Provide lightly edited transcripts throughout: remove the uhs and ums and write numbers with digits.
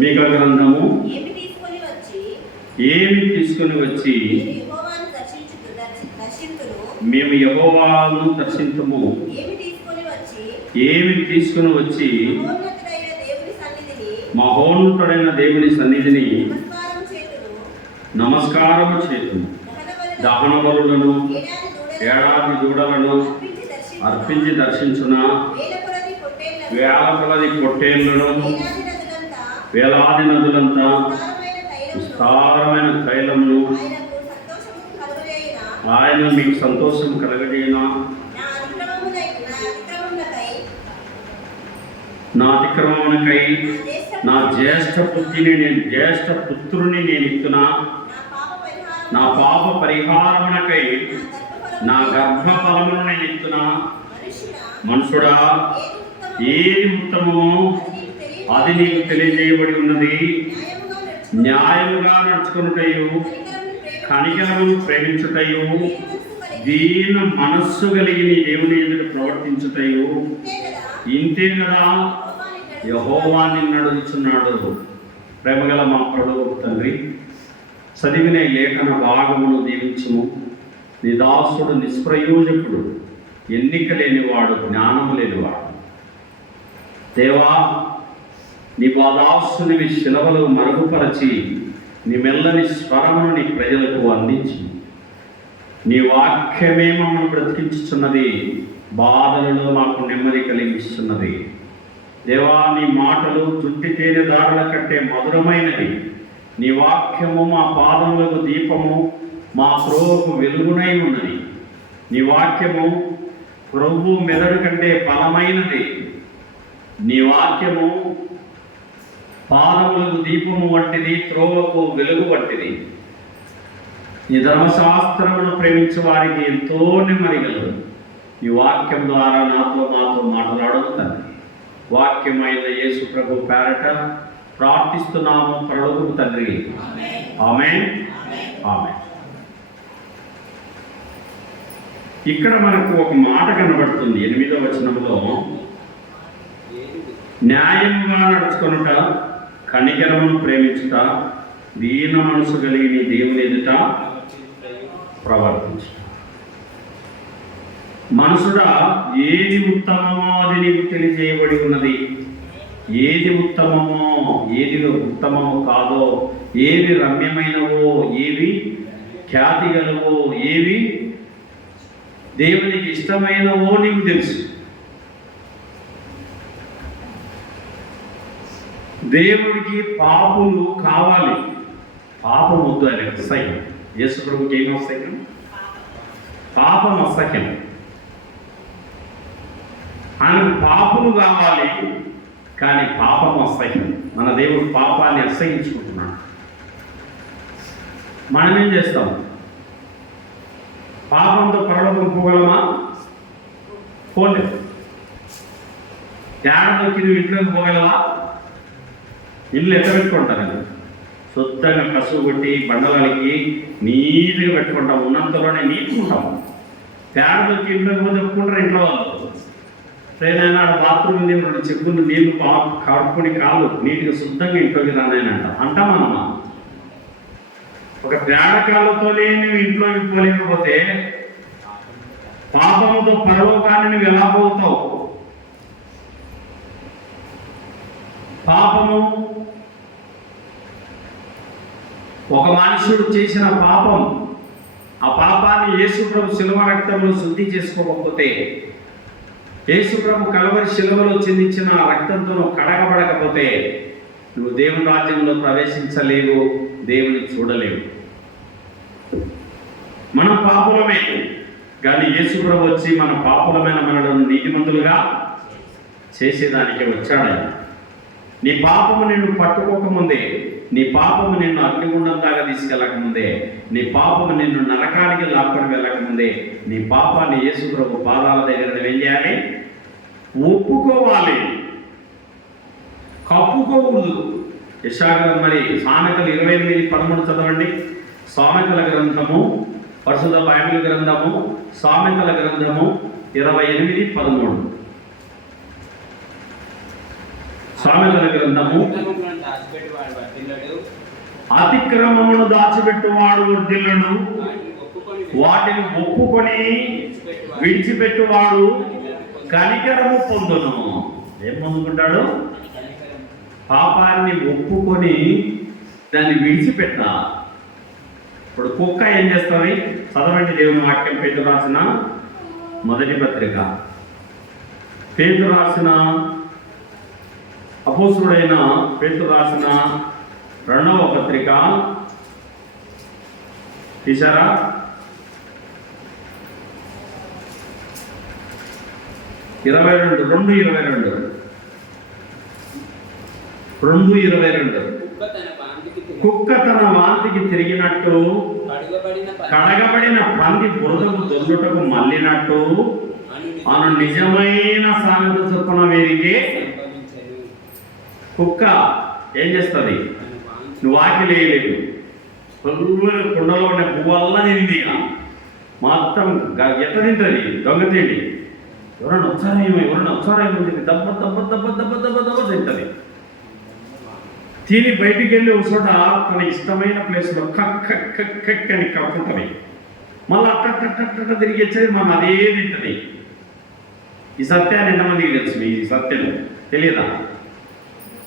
మీకా గ్రంథము ఏమి తీసుకొని వచ్చి మేము యెహోవాను దర్శించుము. ఏమి తీసుకొని వచ్చి మహోన్నతుడైన దేవుని సన్నిధిని నమస్కారము చేతుము. దహన బలులను ఏడాది దూడలను అర్పించి దర్శించున వేల కొలది పొట్టేళ్లను వేలాది నదులంతా విస్తారమైన తైలమును ఆయన మీకు సంతోషం కలగజేయనా. నా అతిక్రమమునకై నా జ్యేష్ఠ పుత్రుని నేను ఇస్తున్నా. నా పాప పరిహారమునకై నా గర్భఫలమును నేను ఇస్తున్నా. మనుషుడా, ఏది ఉత్తమమో అది నీకు తెలియజేయబడి ఉన్నది. న్యాయముగా నడుచుకున్నటయు కనికరమును ప్రేమించుటయు దీన మనస్సు కలిగి నీ దేవుని ఎదుట ప్రవర్తించుటయు ఇంతే కదా యెహోవా నిన్ను అడుగుచున్నాడు. ప్రేమగల మా ప్రభువు తండ్రి, చదివిన లేఖన భాగమును దీవించుము. నీ దాసుడు నిష్ప్రయోజకుడు, ఎన్నిక లేనివాడు, జ్ఞానము లేనివాడు. దేవా, నీ దాసునివి శిలవలు మరుగుపరచి నీ మెల్లని స్వరమును నీ ప్రజలకు అందించి నీ వాక్యమే మమ్మల్ని బ్రతికించుచున్నది. బాధలలో మాకు నెమ్మది కలిగిస్తున్నది. దేవా, నీ మాటలు చుట్టి తేనె దారుల కంటే మధురమైనది. నీ వాక్యము మా పాదములకు దీపము, మా త్రోవకు వెలుగునై ఉన్నది. నీ వాక్యము ప్రభు మెదడు కంటే బలమైనది. నీ వాక్యము పాదములకు దీపము వంటిది, త్రోవకు వెలుగు వంటిది. నీ ధర్మశాస్త్రమును ప్రేమించే వారికి ఎంతో నెమ్మది కలదు. ఈ వాక్యం ద్వారా మాతో మాట్లాడదు తండ్రి. వాక్యమైన యేసు ప్రభు పేరట ప్రార్థిస్తున్నాము పరలోకపు తండ్రి. ఆమేన్, ఆమేన్. ఇక్కడ మనకు ఒక మాట కనబడుతుంది 8వ వచనంలో, న్యాయముగా నడుచుకొనుట, కనికరమును ప్రేమించుట, దీన మనసు కలిగి నీ దేవుని ఎదుట ప్రవర్తించుట. మనసుడా, ఏది ఉత్తమమో అది నీకు తెలియజేయబడి ఉన్నది. ఏది ఉత్తమమో, ఏది ఉత్తమమో కాదో, ఏవి రమ్యమైనవో, ఏవి ఖ్యాతి గలవో, ఏవి దేవునికి ఇష్టమైనవో నీకు తెలుసు. దేవుడికి పాపులు కావాలి. పాపం వద్దు, ఆయన అసహ్యం. యేసు ప్రభుకి ఏమి అసహ్యం? పాపం అసహ్యం. ఆయనకు పాపులు కావాలి, కానీ పాపం అసహ్యం. మన దేవుడు పాపాన్ని అసహ్యించుకుంటున్నాడు. మనం ఏం చేస్తాం? పాపంతో పరలోకం పోగలమా? పోలేదు. తేడాకి నువ్వు ఇంట్లోకి పోగలవా? ఇల్లు ఎట్లా పెట్టుకుంటారండి? శుద్ధంగా కసువు కొట్టి బండలకి నీట్గా పెట్టుకుంటాం. ఉన్నంతలోనే నీట్కుంటాం. తేడాకి ఇంట్లోకి పోతే ఒప్పుకుంటారు ఇంట్లో వాళ్ళు. ట్రైన్ ఆడ బాత్రూమ్ ఉంది, 2 చెప్పులు నీళ్లు కడుపుని కాళ్ళు నీట్గా శుద్ధంగా ఇంట్లోకి రానాయనంట. అంటామన్నమా? ఒక తేడకాలతోనే నువ్వు ఇంట్లోకి పోలేకపోతే పాపముతో పరలోకాన్ని నువ్వు ఎలా పోతావు? పాపము, ఒక మనుషుడు చేసిన పాపం, ఆ పాపాన్ని యేసుప్రభు శిలువ రక్తంలో శుద్ధి చేసుకోకపోతే, యేసుప్రభు కలవరి శిలువలో చెందించిన రక్తంతో కడగబడకపోతే నువ్వు దేవుని రాజ్యంలో ప్రవేశించలేవు, దేవుని చూడలేవు. మనం పాపులమే, కానీ యేసుప్రభు వచ్చి మన పాపులమైన మనలను నీతిమంతులుగా చేసేదానికి వచ్చాడు. నీ పాపము నిన్ను పట్టుకోకముందే, నీ పాపము నిన్ను అగ్నిగుండం దాకా తీసుకెళ్ళకముందే, నీ పాపము నిన్ను నరకానికి లాక్కొని వెళ్ళకముందే, నీ పాపాన్ని యేసుప్రభు పాదాల దగ్గర ఏం చేయాలి? ఒప్పుకోవాలి, కప్పుకోకూడదు. యెషయా మరి సామెతలు 28:13 చదవండి. సామెతల గ్రంథము, పరిశుద్ధ బైబిల్ గ్రంథము, సామెతల గ్రంథము 28:13. సామెతల గ్రంథము, అతిక్రమమును దాచిపెట్టువాడు వర్ధిల్లుడు, వాటిని ఒప్పుకొని విడిచిపెట్టువాడు కనికరము పొందును. ఏం పొందుకుంటాడు? పాపాన్ని ఒప్పుకొని దాన్ని విడిచిపెట్టాలి. ఇప్పుడు కుక్క ఏం చేస్తుంది? చదవండి దేవుని వాక్యం. పేతురు రాసిన మొదటి పత్రిక, పేతురు రాసిన అపోస్తుడైన పేతురు రాసిన 2వ పత్రిక తీశారా? 2:22 కుక్క తన వాంతికి తిరిగినట్టు, కడగబడిన పంది బురదకు దొందుటకు మళ్ళినట్టు అను నిజమైన సామెత చొప్పున వీరికి. కుక్క ఏం చేస్తుంది? నువ్వు ఆకిలి వేయలేదు, కుండలో ఉన్న పువ్వల్లా తింది, మొత్తం ఎట్ట తింటుంది? దొంగ తిండి. ఎవరైనా వచ్చారేమో తింది, దెబ్బ దెబ్బ దెబ్బ దెబ్బ దెబ్బ దెబ్బ తింటుంది. తిని బయటికి వెళ్ళి ఒక చోట తన ఇష్టమైన ప్లేస్లో కక్కని కప్పుతుంది. మళ్ళీ అట్ట తిరిగి వచ్చేది మనం అదే తింటుంది. ఈ సత్యాన్ని ఎంతమందికి తెలుసు? ఈ సత్యం తెలియదా?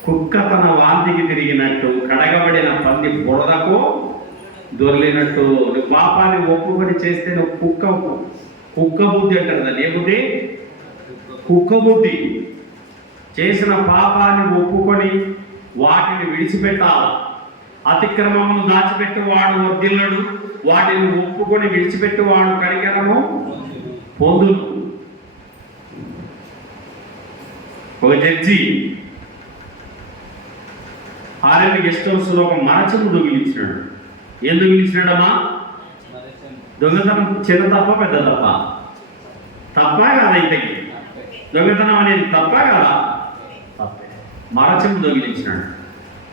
కుక్క తన వాంతికి తిరిగినట్టు, కడగబడిన పంది బురదకు దొర్లినట్టు. నువ్వు పాపాన్ని ఒప్పుకొని చేస్తే నువ్వు కుక్క బుద్ధి అంటారు దాన్ని. ఏ బుద్ధి? కుక్క బుద్ధి. చేసిన పాపాన్ని ఒప్పుకొని వాటిని విడిచిపెట్టాలి. అతిక్రమమును దాచిపెట్టేవాడు వర్ధిల్లుడు, వాటిని ఒప్పుకొని విడిచిపెట్టేవాడు కనికరము పొందును. ఒక జడ్జి ఆర్ఎండ్ గెస్ట్ హౌస్ లో ఒక మరచము దొంగిలించినాడు. ఏం దొంగిలించినాడమ్మా? దొంగతనం చిన్న తప్ప పెద్ద తప్ప? తప్ప కాదా? ఇంతకి దొంగతనం అనేది తప్ప కాదా? తప్పే. మరచము దొంగిలించినాడు.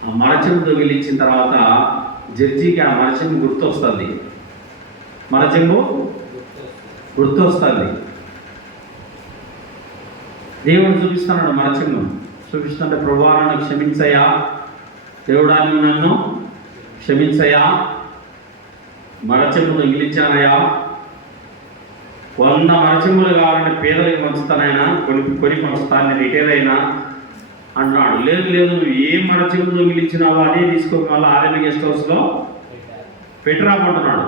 ఆ మరచము దొంగిలించిన తర్వాత జడ్జికి ఆ మరచము గుర్తొస్తుంది. మరచము గుర్తొస్తుంది. దేవుడు చూపిస్తున్నాడు మరచము. చూపిస్తుంటే, ప్రభువా నన్ను క్షమించయ్యా, దేవుడా నువ్వు నన్ను క్షమించయ్యా, మరచెంబు దొంగిలించానయ్యా, 100 మరచెంబులు కావాలంటే పేదలకు పంచుతానైనా, కొని పంచుతాను, రిటైర్ అయినా అంటున్నాడు. లేదు నువ్వు ఏ మరచెంబు దొంగిలించినావో అదే తీసుకొని మళ్ళీ ఆర్ఎండ్ గెస్ట్ హౌస్లో పెట్టరామంటున్నాడు.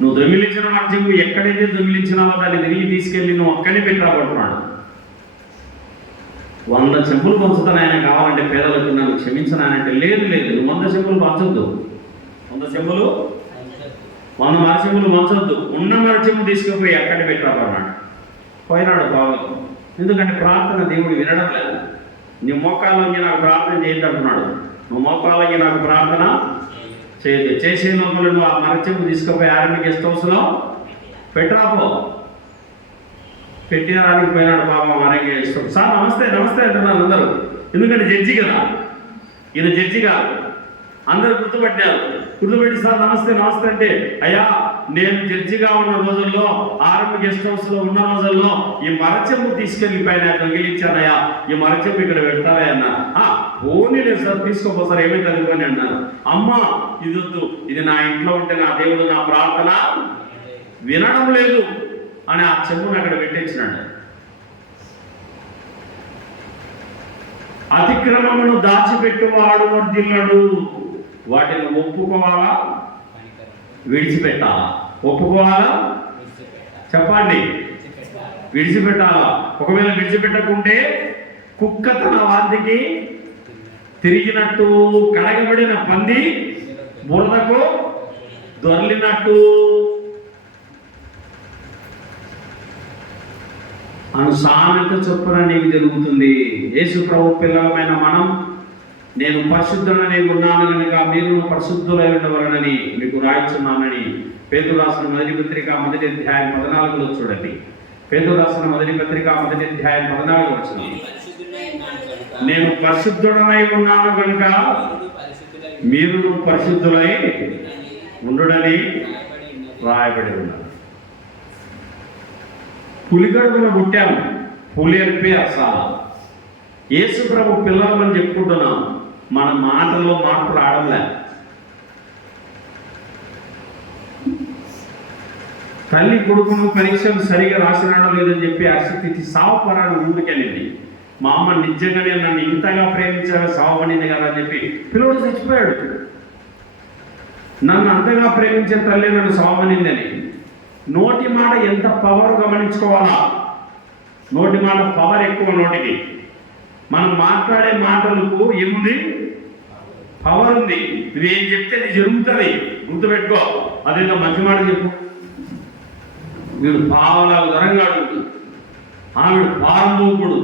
నువ్వు దొంగిలించిన మరచెంబు ఎక్కడైతే దొంగిలించినావో దాన్ని తిరిగి తీసుకెళ్ళి నువ్వు అక్కడే పెట్టరామంటున్నాడు. 100 చెంబులు పంచుతాను ఆయన కావాలంటే పేదలకు, నన్ను క్షమించనానంటే లేదు నువ్వు 100 చెంబులు పంచొద్దు. 100 చెంబులు 100 మరచెంబులు పంచొద్దు. ఉన్న మరచెంబు తీసుకుపోయి అక్కడే పెట్టాలన్నాడు. పోయినాడు బాగా. ఎందుకంటే ప్రార్థన దేవుడు వినడం లేదు. నీ మోకాళ్ళకి నాకు ప్రార్థన చేయొద్దంటున్నాడు. నువ్వు మోకాళ్ళకి నాకు ప్రార్థన చేయొద్దు. చేసే లోపల నువ్వు ఆ మరచెంబు తీసుకుపోయి ఆర్ఎండ్ గెస్ట్ హౌస్లో పెట్టరాపో. పెట్టేరానికి పోయినాడు పాపం. ఆరోగ్య సార్ నమస్తే అంటున్నారు అందరూ. ఎందుకంటే జడ్జి కదా, ఈయన జడ్జి కాదు. అందరూ గుర్తుపెట్టి సార్ నమస్తే అంటే, అయ్యా నేను జడ్జిగా ఉన్న రోజుల్లో, ఆర్ఎండ్ గెస్ట్ హౌస్లో ఉన్న రోజుల్లో ఈ మరచెంబు తీసుకెళ్ళి పైన దొంగిలించానయ్యా, ఈ మరచెంబు ఇక్కడ పెడతావే అన్నా. పోనీ లేదు సార్, తీసుకోపోతారు, ఏమైతే అనుకోని అన్నారు. అమ్మా ఇది వద్దు, ఇది నా ఇంట్లో ఉంటే నా దేవుడు నా ప్రార్థన వినడం లేదు అని ఆ చెంబును అక్కడ పెట్టించినాడు. అతిక్రమమును దాచిపెట్టువాడు వర్ధిల్లుడు, వాటిని ఒప్పుకోవాలా, విడిచిపెట్టాలా? ఒప్పుకోవాలా? చెప్పండి. విడిచిపెట్టాలా? ఒకవేళ విడిచిపెట్టకుంటే కుక్క తన వాంతికి తిరిగినట్టు, కడగబడిన పంది బురదకు దొర్లినట్టు అను సామెత చొప్పున నీకు జరుగుతుంది. యేసు ప్రభు పిల్లలమైన మనం, నేను పరిశుద్ధుడని ఉన్నాను కనుక మీరు పరిశుద్ధులై ఉండవలనని మీకు రాయిస్తున్నానని పేతురు రాసిన మొదటి పత్రిక 1వ అధ్యాయం 14లో చూడండి. పేతురు రాసిన మొదటి పత్రిక 1వ అధ్యాయం 14 వచనం, నేను పరిశుద్ధుడనై ఉన్నాను కనుక మీరు పరిశుద్ధులై ఉండుడని రాయబడి ఉన్నారు. పులి కడుపున పుట్టాము, పులి అనిపే అసాల యేసు ప్రభు పిల్లలని చెప్పుకుంటున్నాం, మన మాటల్లో మార్పు రావడంలే. తల్లి కొడుకును పరీక్షలు సరిగా రాసినాడో లేదని చెప్పి అర్షితి సావపరాడు ఊరికెళ్ళింది. మా అమ్మ నిజంగానే నన్ను ఇంతగా ప్రేమించాగా సావపడింది కదా అని చెప్పి పిల్లడు చచ్చిపోయాడు. నన్ను అంతగా ప్రేమించే తల్లి నన్ను సావపడిందని. నోటి మాట ఎంత పవర్ గమనించుకోవాలా. నోటి మాట పవర్ ఎక్కువ. నోటికి మనం మాట్లాడే మాటలకు ఏముంది? పవర్ ఉంది. నువ్వేం చెప్తే అది జరుగుతుంది, గుర్తుపెట్టుకో. అదేదో మంచి మాట చెప్పు, వీడు పావలాగా దరంగాడు, ఆవిడు పారంభూకుడు,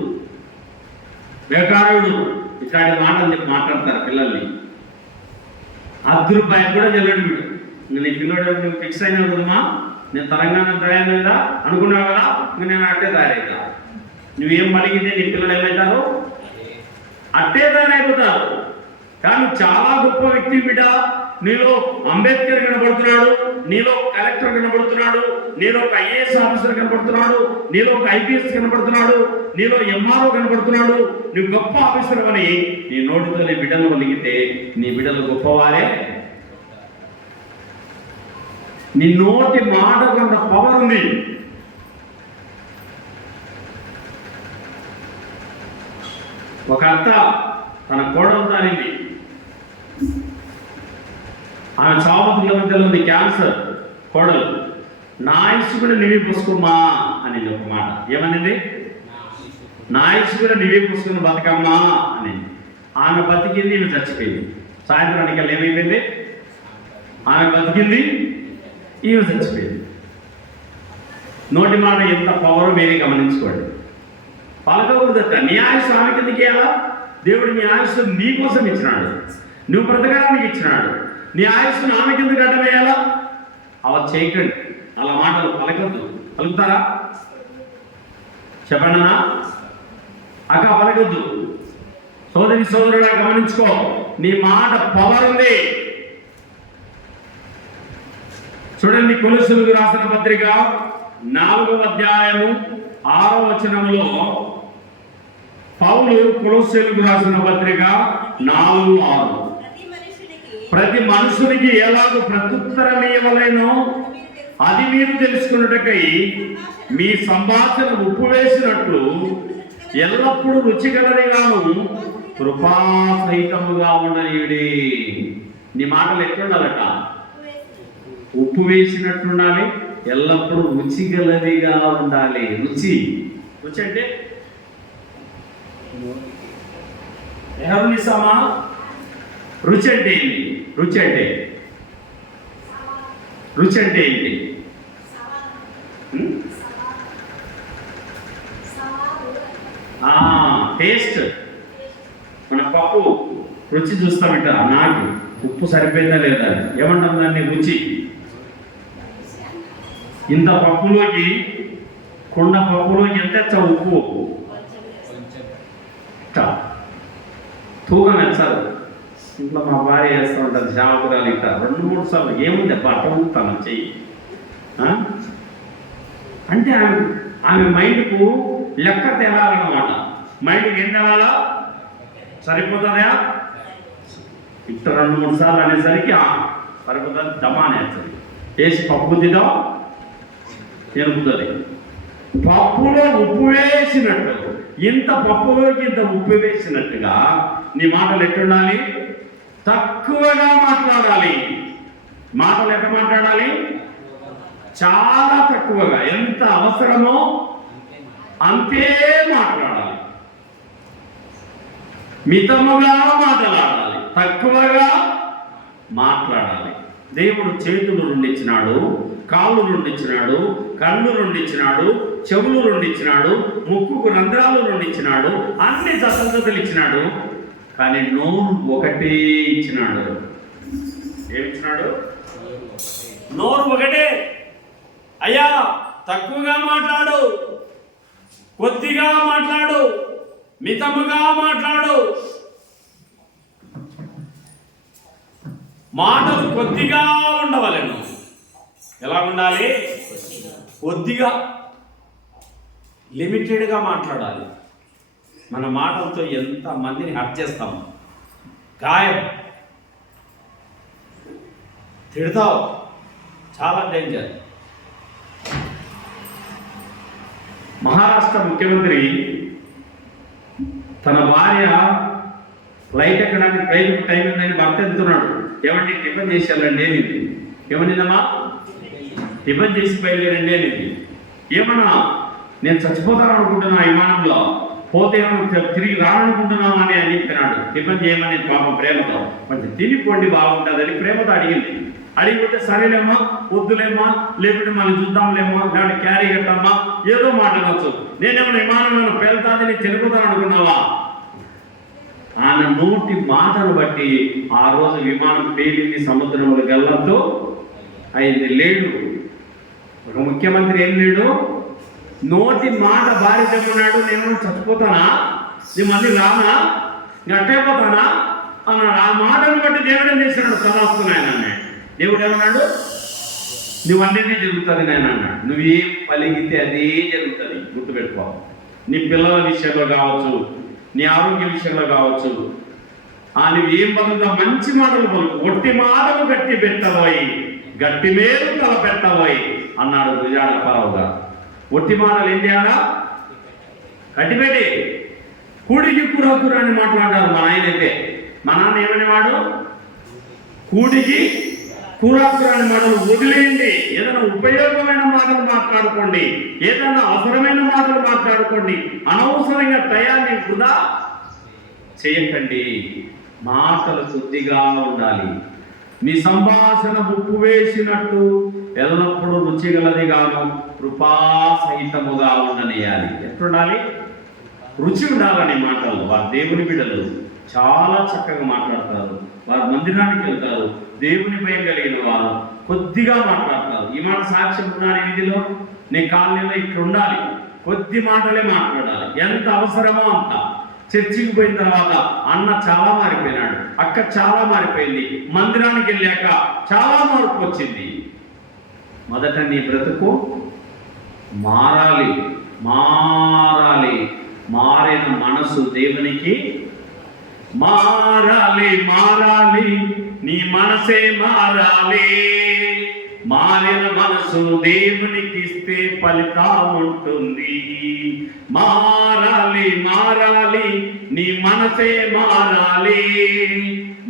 బేకారుడు, ఇట్లాంటి మాటలు చెప్పి మాట్లాడతారు పిల్లల్ని. ₹10 కూడా చెల్లడు వీడు. నీ పిల్లడు నువ్వు ఫిక్స్ అయినావు కదమ్మా, నేను తెలంగాణ తయారు కదా అనుకున్నావు కదా, ఇంక నేను అట్టే తయారవుతా. నువ్వేం పలికితే నీ పిల్లలు ఏమవుతారు? అట్టే తయారైపోతారు. కానీ చాలా గొప్ప వ్యక్తి బిడ్డ, నీలో అంబేద్కర్ కనబడుతున్నాడు, నీలో కలెక్టర్ కనబడుతున్నాడు, నీలో ఒక ఐఏఎస్ ఆఫీసర్ కనబడుతున్నాడు, నీలో ఒక ఐపీఎస్ కనబడుతున్నాడు, నీలో ఎంఆర్ఓ కనబడుతున్నాడు. నువ్వు గొప్ప ఆఫీసర్ అని నీ నోటితో నీ బిడ్డలు కలిగితే నీ బిడ్డలు గొప్పవారే. నీ నోటి మాట కొంత పవర్ ఉంది. ఒక అత్త తన కోడలతో అనింది, ఆమె చావుతుల మధ్యలో ఉంది క్యాన్సర్. కోడలు, నా ఆయుష్ కూడా నీవే పూసుకోమ్మా అని ఒక మాట. ఏమనింది? నా ఆయుష్ కూడా నీవే పూసుకుని బతకమ్మా అని. ఆమె బతికింది, ఈమె చచ్చిపోయింది. సాయంత్రానికి ఏమైపోయింది? ఆమె బతికింది, ఈమె చచ్చిపోయింది. నోటి మాట ఎంత పవర్ మీరే గమనించుకోండి. పలకకూడదట. నీ ఆయుష్ ఆమె కిందకి ఎలా? దేవుడు నీ ఆయుష్ నీ కోసం ఇచ్చినాడు, నువ్వు బ్రతకడానికి ఇచ్చినాడు. నీ ఆయుష్ను ఆమె కిందకి అడ్డమేయాలా? అలా చేయకండి. అలా మాటలు పలకద్దు. పలుకుతారా? చెప్పండినా అక్క, పలకద్దు. సోదరి సోదరుడా గమనించుకో, నీ మాట పవర్ ఉంది. చూడండి, కొలొస్సీయులకు రాసిన పత్రిక 4వ అధ్యాయము 6వ వచనములో పౌలు కొలొస్సీయులకు రాసిన పత్రిక 4:6 ప్రతి మనుషునికి ఎలాగో ప్రత్యుత్తరం ఇవ్వలేనో అది మీరు తెలుసుకున్నటకై మీ సంభాషణ ఉప్పు వేసినట్లు ఎల్లప్పుడూ రుచిగలదిగాను కృపాసహితముగా ఉండనియుడి. నీ మాటలు ఎట్లుండాలట? ఉప్పు వేసినట్లుండాలి, ఎల్లప్పుడూ రుచిగలదిగా ఉండాలి. రుచి రుచి అంటే ఎవరినిస్తామా? రుచి అంటే ఏంటి? రుచి అంటే రుచి అంటే ఏంటి? టేస్ట్. మన పప్పు రుచి చూస్తామంట, నాకు ఉప్పు సరిపోయిందా లేదా, ఏమంటాం దాన్ని? రుచి. ఇంత పప్పులోకి, కుండ పప్పులోకి ఎంత ఉప్పు తూగం నచ్చారు. ఇంట్లో మా భార్య వేస్తూ ఉంటుంది, జామకురాలు ఇట్లా 2-3 సార్లు. ఏముంది బట్ట ఉంటాను చెయ్యి అంటే ఆమె మైండ్కు లెక్క తేలాలన్నమాట. మైండ్కి ఏం తేలాలా? సరిపోతుందా? ఇట్లా 2-3 సార్లు అనేసరికి సరిపోతుంది, దమా అనేస్తుంది. వేసి పప్పు గుద్దిదో ఎనుకుతుంది. పప్పులో ఉప్పు వేసినట్టు, ఇంత పప్పులోకి ఇంత ఉప్పు వేసినట్టుగా నీ మాటలు ఎట్టుండాలి? తక్కువగా మాట్లాడాలి. మాటలు ఎట్లా మాట్లాడాలి? చాలా తక్కువగా, ఎంత అవసరమో అంతే మాట్లాడాలి. మితముగా మాట్లాడాలి, తక్కువగా మాట్లాడాలి. దేవుడు చేతులు రెండిచ్చినాడు, కాళ్ళు రెండిచ్చినాడు, కళ్ళు రెండిచ్చినాడు, చెవులు రెండిచ్చినాడు, ముక్కుకు రంధ్రాలు రెండిచ్చినాడు, అన్ని జతలు ఇచ్చినాడు. కానీ నోరు ఒకటే ఇచ్చినాడు. ఏమిచ్చినాడు? నోరు ఒకటే. అయ్యా, తక్కువగా మాట్లాడు, కొద్దిగా మాట్లాడు, మితముగా మాట్లాడు. మాటలు కొద్దిగా ఉండవలెను. ఎలా ఉండాలి? కొద్దిగా, లిమిటెడ్గా మాట్లాడాలి. మన మాటలతో ఎంత మందిని హర్ట్ చేస్తాం. గాయం, తిడతావు, చాలా డేంజర్. మహారాష్ట్ర ముఖ్యమంత్రి తన భార్య ఫ్లైట్ ఎక్కడానికి ఫ్లైట్ టైం ఉందని భర్త ఎత్తున్నాడు. ఏమంటే టిఫిన్ చేసి వెళ్ళండి అనేది. ఏమనిందమ్మా? టిఫిన్ చేసి బయలుదేరండి అనేది. ఏమన్నా నేను చచ్చిపోతాను అనుకుంటున్నా విమానంలో, పోతే తిరిగి రాననుకుంటున్నాను అని అని చెప్పినాడు. టిఫిన్ చేయమని పాపం ప్రేమతో, కొంచెం తినిపోండి బాగుంటుందని ప్రేమతో అడిగింది. అడిగిపోతే సరేలేమ్మా, వద్దులేమ్మా, లేకుంటే మనం చూద్దాంలేమ్మా, లేకపోతే క్యారీ కట్టమ్మా, ఏదో మాట్లాడవచ్చు. నేనేమన్నా విమానం పేలుతాది నేను చనిపోతాను అనుకున్నావా? ఆయన నోటి మాటను బట్టి ఆ రోజు విమానం పేలింది, సముద్రంలో గల్లంతో అయింది. లేడు ఒక ముఖ్యమంత్రి, ఏం లేడు, నోటి మాట భార్య చెప్పున్నాడు. నేను చచ్చిపోతానా, నేను మళ్ళీ రానా, నేను అట్టయిపోతానా అన్నాడు. ఆ మాటను బట్టి దేవుడు ఏం చేసినాడు? సదాస్తున్నాయన దేవుడు ఏమన్నాడు? నువ్వు అన్నీ జరుగుతుంది నాయన అన్నాడు. నువ్వేం పలిగితే అదే జరుగుతుంది, గుర్తుపెట్టుకో. నీ పిల్లల విషయంలో కావచ్చు, నీ ఆరోగ్య విషయంలో కావచ్చు, నువ్వు ఏం పలుకుతా మంచి మాటలు పలుకు. ఒట్టి మాటలు గట్టి పెట్టబోయి గట్టి మేలు తల పెట్టబోయి అన్నాడు గుజరాడ పరావు గారు. ఒట్టి మాటలు ఏం చేయాలా? కట్టిపెట్టి కూడికి కూరకూర అని మాట్లాడారు మా నాయన అయితే. మా నాన్న ఏమనేవాడు? కూడికి కూరకూర అని మాటలు వదిలేయండి. ఏదైనా ఉపయోగమైన మాటలు మాట్లాడుకోండి, ఏదైనా అవసరమైన మాటలు మాట్లాడుకోండి. అనవసరంగా టయాన్ని వృధా చేయకండి. మాటలు కొద్దిగా ఉండాలి. మీ సంభాషణ ఉప్పు వేసినట్టు ఎల్లప్పుడూ రుచిగలది గాను కృపాసహితముగా ఉండనేయాలి. ఎట్లుండాలి? రుచి ఉండాలని మాటలు. వారు దేవుని బిడ్డలు, చాలా చక్కగా మాట్లాడతారు. వారు మందిరానికి వెళ్తారు, దేవుని భయం కలిగిన వారు కొద్దిగా మాట్లాడతారు. ఈ మాట సాక్ష్యం ఉండాలి. వీధిలో నీ కాలనీలో ఇట్లా ఉండాలి, కొద్ది మాటలే మాట్లాడాలి, ఎంత అవసరమో అంత. చర్చికి పోయిన తర్వాత అన్న చాలా మారిపోయినాడు, అక్క చాలా మారిపోయింది, మందిరానికి వెళ్ళాక చాలా మార్పు వచ్చింది. మొదట నీ బ్రతుకు మారాలి. మారాలి. మారిన మనసు దేవునికి మారాలి. మారాలి. నీ మనసే మారాలి. మారిన మనసు దేవునికి ఇస్తే ఫలితం ఉంటుంది. మారాలి. మారాలి. నీ మనసే మారాలి.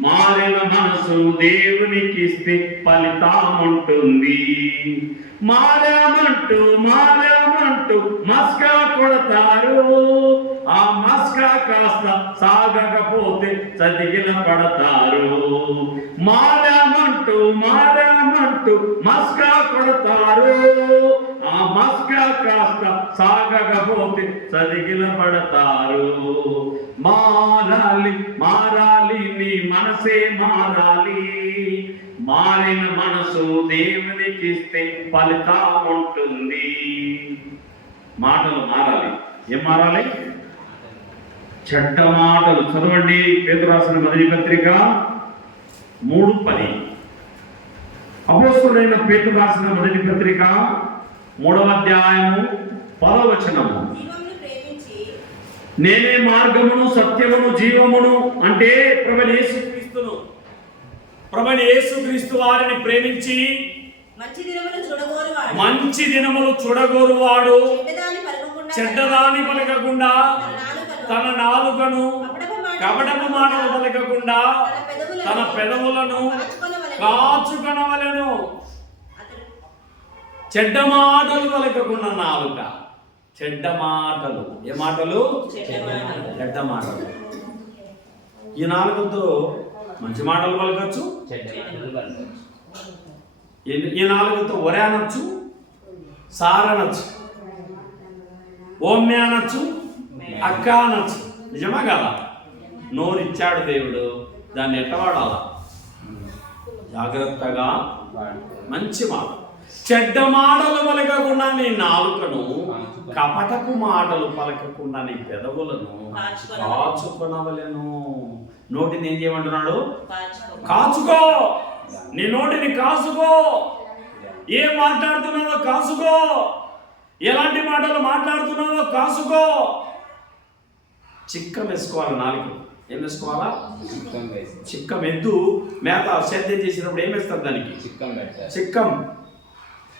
మారిన మనసు దేవునికి ఇస్తే ఫలితం ఉంటుంది. మారామంటూ మస్కా కొడతారు. ఆ మస్కా కాస్త సాగకపోతే చదిగిన పడతారు. మారామంటూ మస్కా కొడతారు. ఆ మస్కా కాస్త సాగకపోతే చదిగిన పడతారు. మారాలి. మారాలి. నీ మనసే మారాలి. మారిన మనసు దేవునికి ఇస్తే ఫలితం ఉంటుంది. మాటలు మారాలి. ఏం మారాలి? చెడ్డ మాటలు. చదవండి పేతురు రాసిన మొదటి పత్రిక 3:10. అపోస్తలుడైన పేతురు రాసిన మొదటి పత్రిక 3వ అధ్యాయము 10వ వచనము. నేనే మార్గమును సత్యమును జీవమును, అంటే ప్రభువైన యేసుక్రీస్తు వారిని ప్రేమించి మంచి దినములు చూడగోరువాడు చెడ్డదాని పలకకుండా, తన నాలుకను కపటపు మాటలు పలకకుండా తన పెదవులను కాచుకొనవలెను. చెడ్డ మాటలు పలకకుండా నాలుక. చెడ్డ మాటలు. ఏ మాటలు? చెడ్డ మాటలు. ఈ నాలుకతో మంచి మాటలు పలకచ్చు, ఈ నాలుగుతో ఒరే అనొచ్చు, సార్ అనొచ్చు, ఓమ్య అనొచ్చు, అక్క అనొచ్చు. నిజమా కదా? నోరిచ్చాడు దేవుడు, దాన్ని ఎట్ట వాడాలా? జాగ్రత్తగా. మంచి మాట. చెడ్డ మాటలు పలకకుండా నీ నాలుకను, కపటపు మాటలు పలకకుండా నీ పెదవులను కాచుకొనవలెను. నోటిని ఏం చేయమంటున్నాడు? కాచుకో. నీ నోటిని కాసుకో. ఏం మాట్లాడుతున్నావో కాసుకో. ఎలాంటి మాటలు మాట్లాడుతున్నావో కాసుకో. చిక్కం వేసుకోవాలి. నాలుగు ఏం వేసుకోవాలా? చిక్కం. ఎద్దు మేత సేద్యం చేసినప్పుడు ఏం వేస్తారు దానికి? చిక్కం.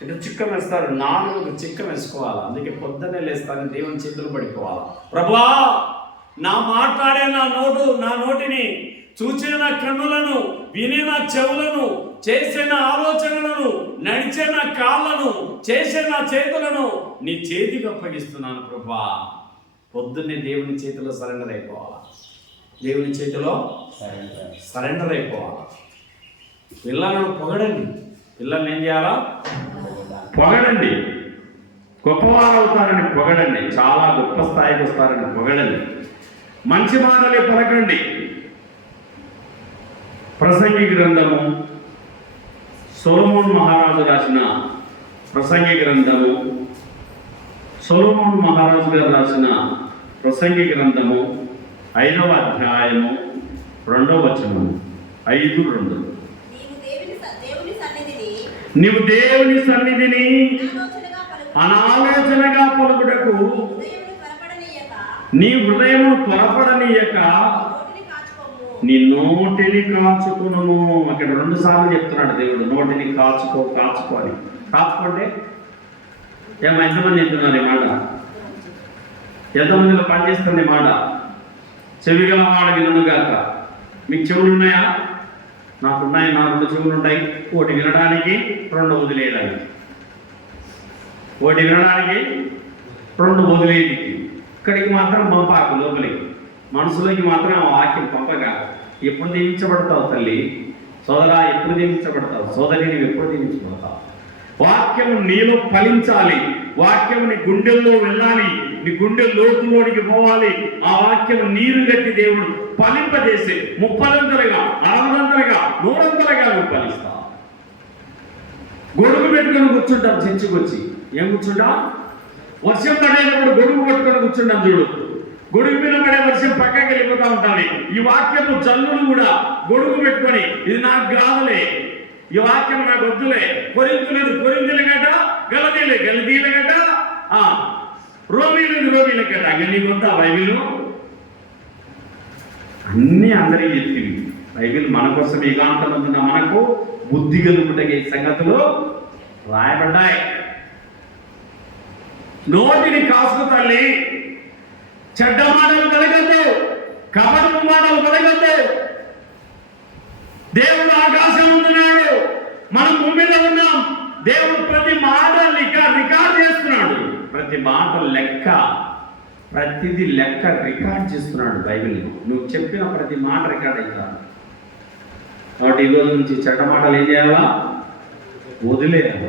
ఇటు చిక్కం వేస్తారు. నాలుగు చిక్కం వేసుకోవాలి. అందుకే పొద్దున్నే లేస్తారని దేవుని చేతులు పడిపోవాలా. ప్రభువా, నా మాట్లాడే నా నోటిని, చూచే నా కన్నులను, వినే నా చెవులను, చేసే నా ఆలోచనలను, నడిచే నా కాళ్ళను, చేసే నా చేతులను నీ చేతికి అప్పగిస్తున్నాను ప్రభువా. పొద్దున్నే దేవుని చేతిలో సరెండర్ అయిపోవాలా. దేవుని చేతిలో సరెండర్ అయిపోవాలా. పిల్లలను పొగడండి. పిల్లల్ని ఏం చేయాలా? పొగడండి. గొప్పవారు అవుతారని పొగడండి. చాలా గొప్ప స్థాయికి వస్తారని పొగడండి. మంచి మాటలే పలకండి. ప్రసంగి గ్రంథము, సొలొమోను మహారాజు రాసిన ప్రసంగి గ్రంథము, సొలొమోను మహారాజు గారు రాసిన ప్రసంగి గ్రంథము 5వ అధ్యాయము 2వ వచనము. 5:2. నీవు దేవుని సన్నిధిని అనాలోచనగా పలుకుటకు నీ హృదయమును త్వరపడనీయక నీ నోటిని కాచుకును. అక్కడ 2 సార్లు చెప్తున్నాడు దేవుడు, నోటిని కాచుకో అని. కాచుకోంటే ఎంతమంది వింటున్నారు ఈ మాట? ఎంతమందిలో పనిచేస్తుంది ఈ మాట? చెవి గలవాడు వినుగాక. మీకు చెవులు ఉన్నాయా? నాకున్నాయి. నా 2 చెవులు ఉంటాయి. ఒకటి వినడానికి, 2 వదిలేయడానికి. ఒకటి వినడానికి, 2 వదిలేయడానికి. ఇక్కడికి మాత్రం పంపాకు లోపలికి. మనసులోకి మాత్రం వాక్యం పంపగా. ఎప్పుడు దీవించబడతావు తల్లి? సోదరా, ఎప్పుడు దీవించబడతావు? సోదరి, నీవు ఎప్పుడు దీవించబడతావు? వాక్యం నీలో ఫలించాలి. వాక్యం నీ గుండెల్లో వెళ్ళాలి. నీ గుండె లోతులోనికి పోవాలి. ఆ వాక్యం నీరు గట్టి దేవుడు ఫలింపజేసి 30ంతలుగా, 60ంతలుగా, 100ంతలుగా నువ్వు ఫలిస్తావు. గొడుగు పెట్టుకొని కూర్చుంటాం. చర్చికొచ్చి ఏం కూర్చుంటా? వర్షం పడేటప్పుడు గొడుగు పట్టుకొని కూర్చుంటాం. చూడు, గొడుగు మీద పడే వర్షం పక్కకి వెళ్ళిపోతా ఉంటాను. ఈ వాక్యము జల్లులు కూడా గొడుగు పెట్టుకొని, ఇది నాకు కాదులే, ఈ వాక్యం నాకు వద్దులే, కొరింథీయుల గట, గలతీయుల గట, రోమీల గట, అங்கே నీకు వద్దా బైబిల్? అన్నీ అందరికీ చెప్తుంది బైబిల్. మన కోసం ఏకాంతమందున మనకు బుద్ధి కలుగుటకి సంగతులు రాయబడ్డాయి. నోటిని కాసుకు తల్లి. చెడ్డ మాటలు కలగద్దు, కపటపు మాటలు కలగద్దు. దేవుడు ఆకాశం ఉంటున్నాడు, మనం భూమి మీద ఉన్నాం. దేవుడు ప్రతి మాట రికార్డ్ చేస్తున్నాడు. ప్రతి మాట లెక్క, ప్రతిదీ లెక్క రికార్డ్ చేస్తున్నాడు బైబిల్లో. నువ్వు చెప్పిన ప్రతి మాట రికార్డ్ అవుతాడు. కాబట్టి ఈరోజు నుంచి చెడ్డ మాటలు ఏం చేయాలా? వదిలేయాలి.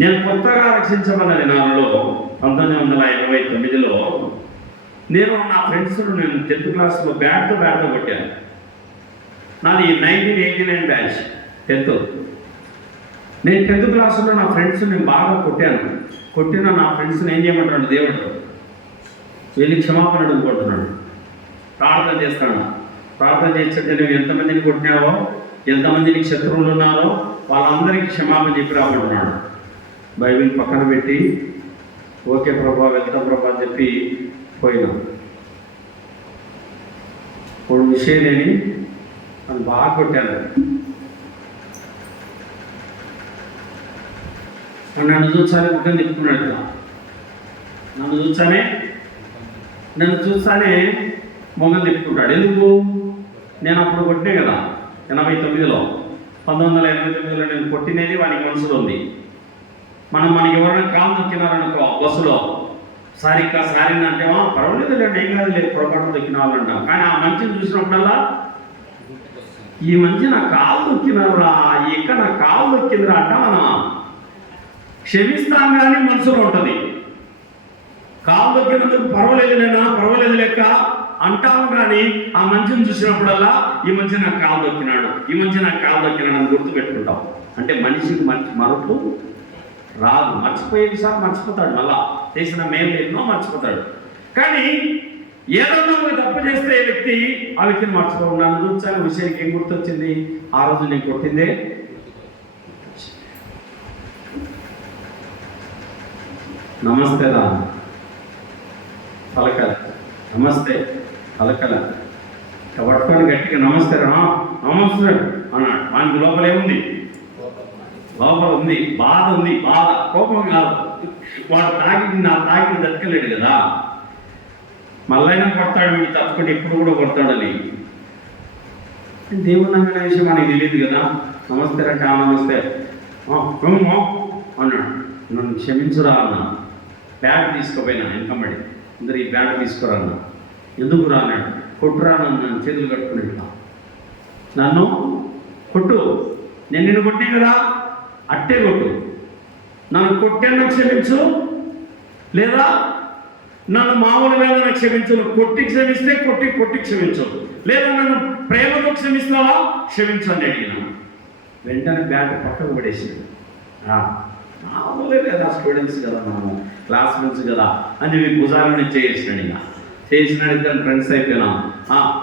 నేను కొత్తగా రక్షించబడిన దినాలలో 1989లో నేను నా ఫ్రెండ్స్, నేను 10th క్లాస్లో బ్యాట్తో కొట్టాను. నాది 1989 బ్యాచ్ 10th. నేను 10th క్లాసులో నా ఫ్రెండ్స్ నేను బాగా కొట్టిన నా ఫ్రెండ్స్ని ఏం చేయమంటాడు దేవుడు? వెళ్ళి క్షమాపణ అడుగుకుంటున్నాడు, ప్రార్థన చేస్తాడు. ప్రార్థన చేస్తుంటే నువ్వు ఎంతమందిని కొట్టినావో, ఎంతమంది నీకు శత్రువులు ఉన్నారో వాళ్ళందరికీ క్షమాపణ చెప్పి రాబడుతున్నాడు. బైబిల్ పక్కన పెట్టి ఓకే ప్రభా, వెళ్తాం ప్రభా అని చెప్పి పోయినాం. ఇప్పుడు విషయం లేని నన్ను బాగా కొట్టాను. నన్ను చూసానే ముఖం తిప్పుకున్నాడు. నన్ను చూసానే మొగం తిప్పుకుంటాడు. ఎందుకు? నేను అప్పుడు కొట్టినే కదా 89లో, 1989లో నేను కొట్టినది వానికి మనసులో ఉంది. మనకి ఎవరైనా కాలు దొక్కినారనుకో బస్సులో, సారికా సారిని అంటేమో పర్వాలేదు లేదు, ఏం కాదు లేదు, పొరపాటు దొక్కిన వాళ్ళు అంటాం. కానీ ఆ మంచిని చూసినప్పుడల్లా ఈ మంచి నా కాలు దొక్కినారా, ఇక్కడ నా కాలు దొక్కిందిరా అంట. మనం క్షమిస్తాం కానీ మనసులో ఉంటుంది. కాలు దొక్కినందుకు పర్వాలేదు లెక్క అంటాము, కానీ ఆ మంచిని చూసినప్పుడల్లా ఈ మంచి నాకు కాలు దొక్కినాడు అని గుర్తుపెట్టుకుంటాం. అంటే మనిషికి మరుపు రాదు. మర్చిపోయే విషయాలు మర్చిపోతాడు, మళ్ళా చేసిన మేలు ఎన్నో మర్చిపోతాడు. కానీ ఏదన్నా ఒక తప్పు చేస్తే వ్యక్తి ఆ వ్యక్తిని మర్చిపోతున్నాను. చూసాను విషయానికి ఏం గుర్తొచ్చింది? ఆ రోజు నేను కొట్టిందే. నమస్తే రా, పలకల, నమస్తే పలకల, పట్టుకొని గట్టిగా నమస్తే నమస్తే అన్నాడు. వానికి లోపల ఏముంది? లోపల ఉంది బాధ, ఉంది బాధ, కోపం కాదు. వాడు తాకి దక్కలేడు కదా, మళ్ళైనా కొడతాడు వీడు తప్పకుండా, ఇప్పుడు కూడా కొడతాడని. దేవుడు నమ్మిన విషయం మనకి తెలియదు కదా. నమస్తే అంటే నమస్తే అన్నాడు. నన్ను క్షమించురా అన్నా. బ్యాగ్ తీసుకోపోయినా వెనకమ్మడి, అందరు ఈ బ్యాగ్ తీసుకురా అన్నా. ఎందుకు రా అన్నాడు. కొట్టురా నన్ను చేతులు కట్టుకునేట్లా, నన్ను కొట్టు, నేను నిన్ను కొట్టే కదా, అట్టే కొట్టు. నన్ను కొట్టేనా క్షమించు, లేదా నన్ను మామూలుగా క్షమించు. కొట్టి క్షమిస్తే కొట్టి క్షమించు, లేదా నన్ను ప్రేమతో క్షమిస్తావా క్షమించు అని అడిగిన. వెంటనే బ్యాగ్ పక్కకు పడేసాడు. మామూలే లేదా, స్టూడెంట్స్ కదా, మనము క్లాస్మేట్స్ కదా అని మీ భుజాలను చేసినాడు. ఇక చేసినాడు, ఇద్దరు ఫ్రెండ్స్ అయిపోయినాం.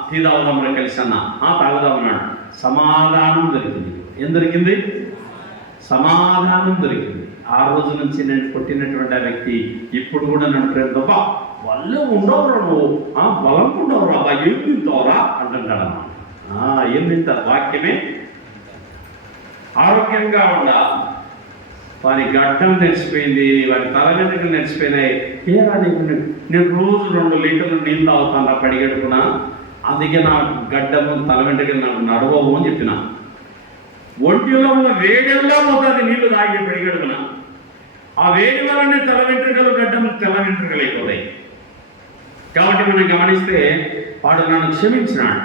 టీ తాగుదామని కలిసి అన్నా, తాగుదామన్నాడు. సమాధానం దొరికింది. ఏం దొరికింది? సమాధానం దొరికింది. ఆ రోజు నుంచి నేను కొట్టినటువంటి ఆ వ్యక్తి ఇప్పుడు కూడా నన్ను ప్రేమ తప్ప వాళ్ళు ఉండవురా, నువ్వు బలం ఉండవురా, ఏం తింటావురా అంటుంటాడమ్మా. ఏం తింటారు? వాక్యమే. ఆరోగ్యంగా ఉండాలి. వారి గడ్డం నెరిచిపోయింది, వారి తల వెంట్రుకలు నెరిచిపోయినాయి. ఏరా నీకు, నేను రోజు 2 లీటర్లు నీళ్ళు తాగుతాను పడిగడుకున్నా, అందుకే నా గడ్డము తల వెంట్రుకలు నాకు నడవవు అని చెప్పిన. ఒంటిలో ఉన్న వేడిలో పోతుంది నీళ్లు తాగి పడిగడుకున్నా. ఆ వేడి వల్లనే తల వెంట్రుకలు గడ్డము తెల్ల వెంట్రుకలు అయిపోతాయి. కాబట్టి మనం గమనిస్తే వాడు నన్ను క్షమించినాడు.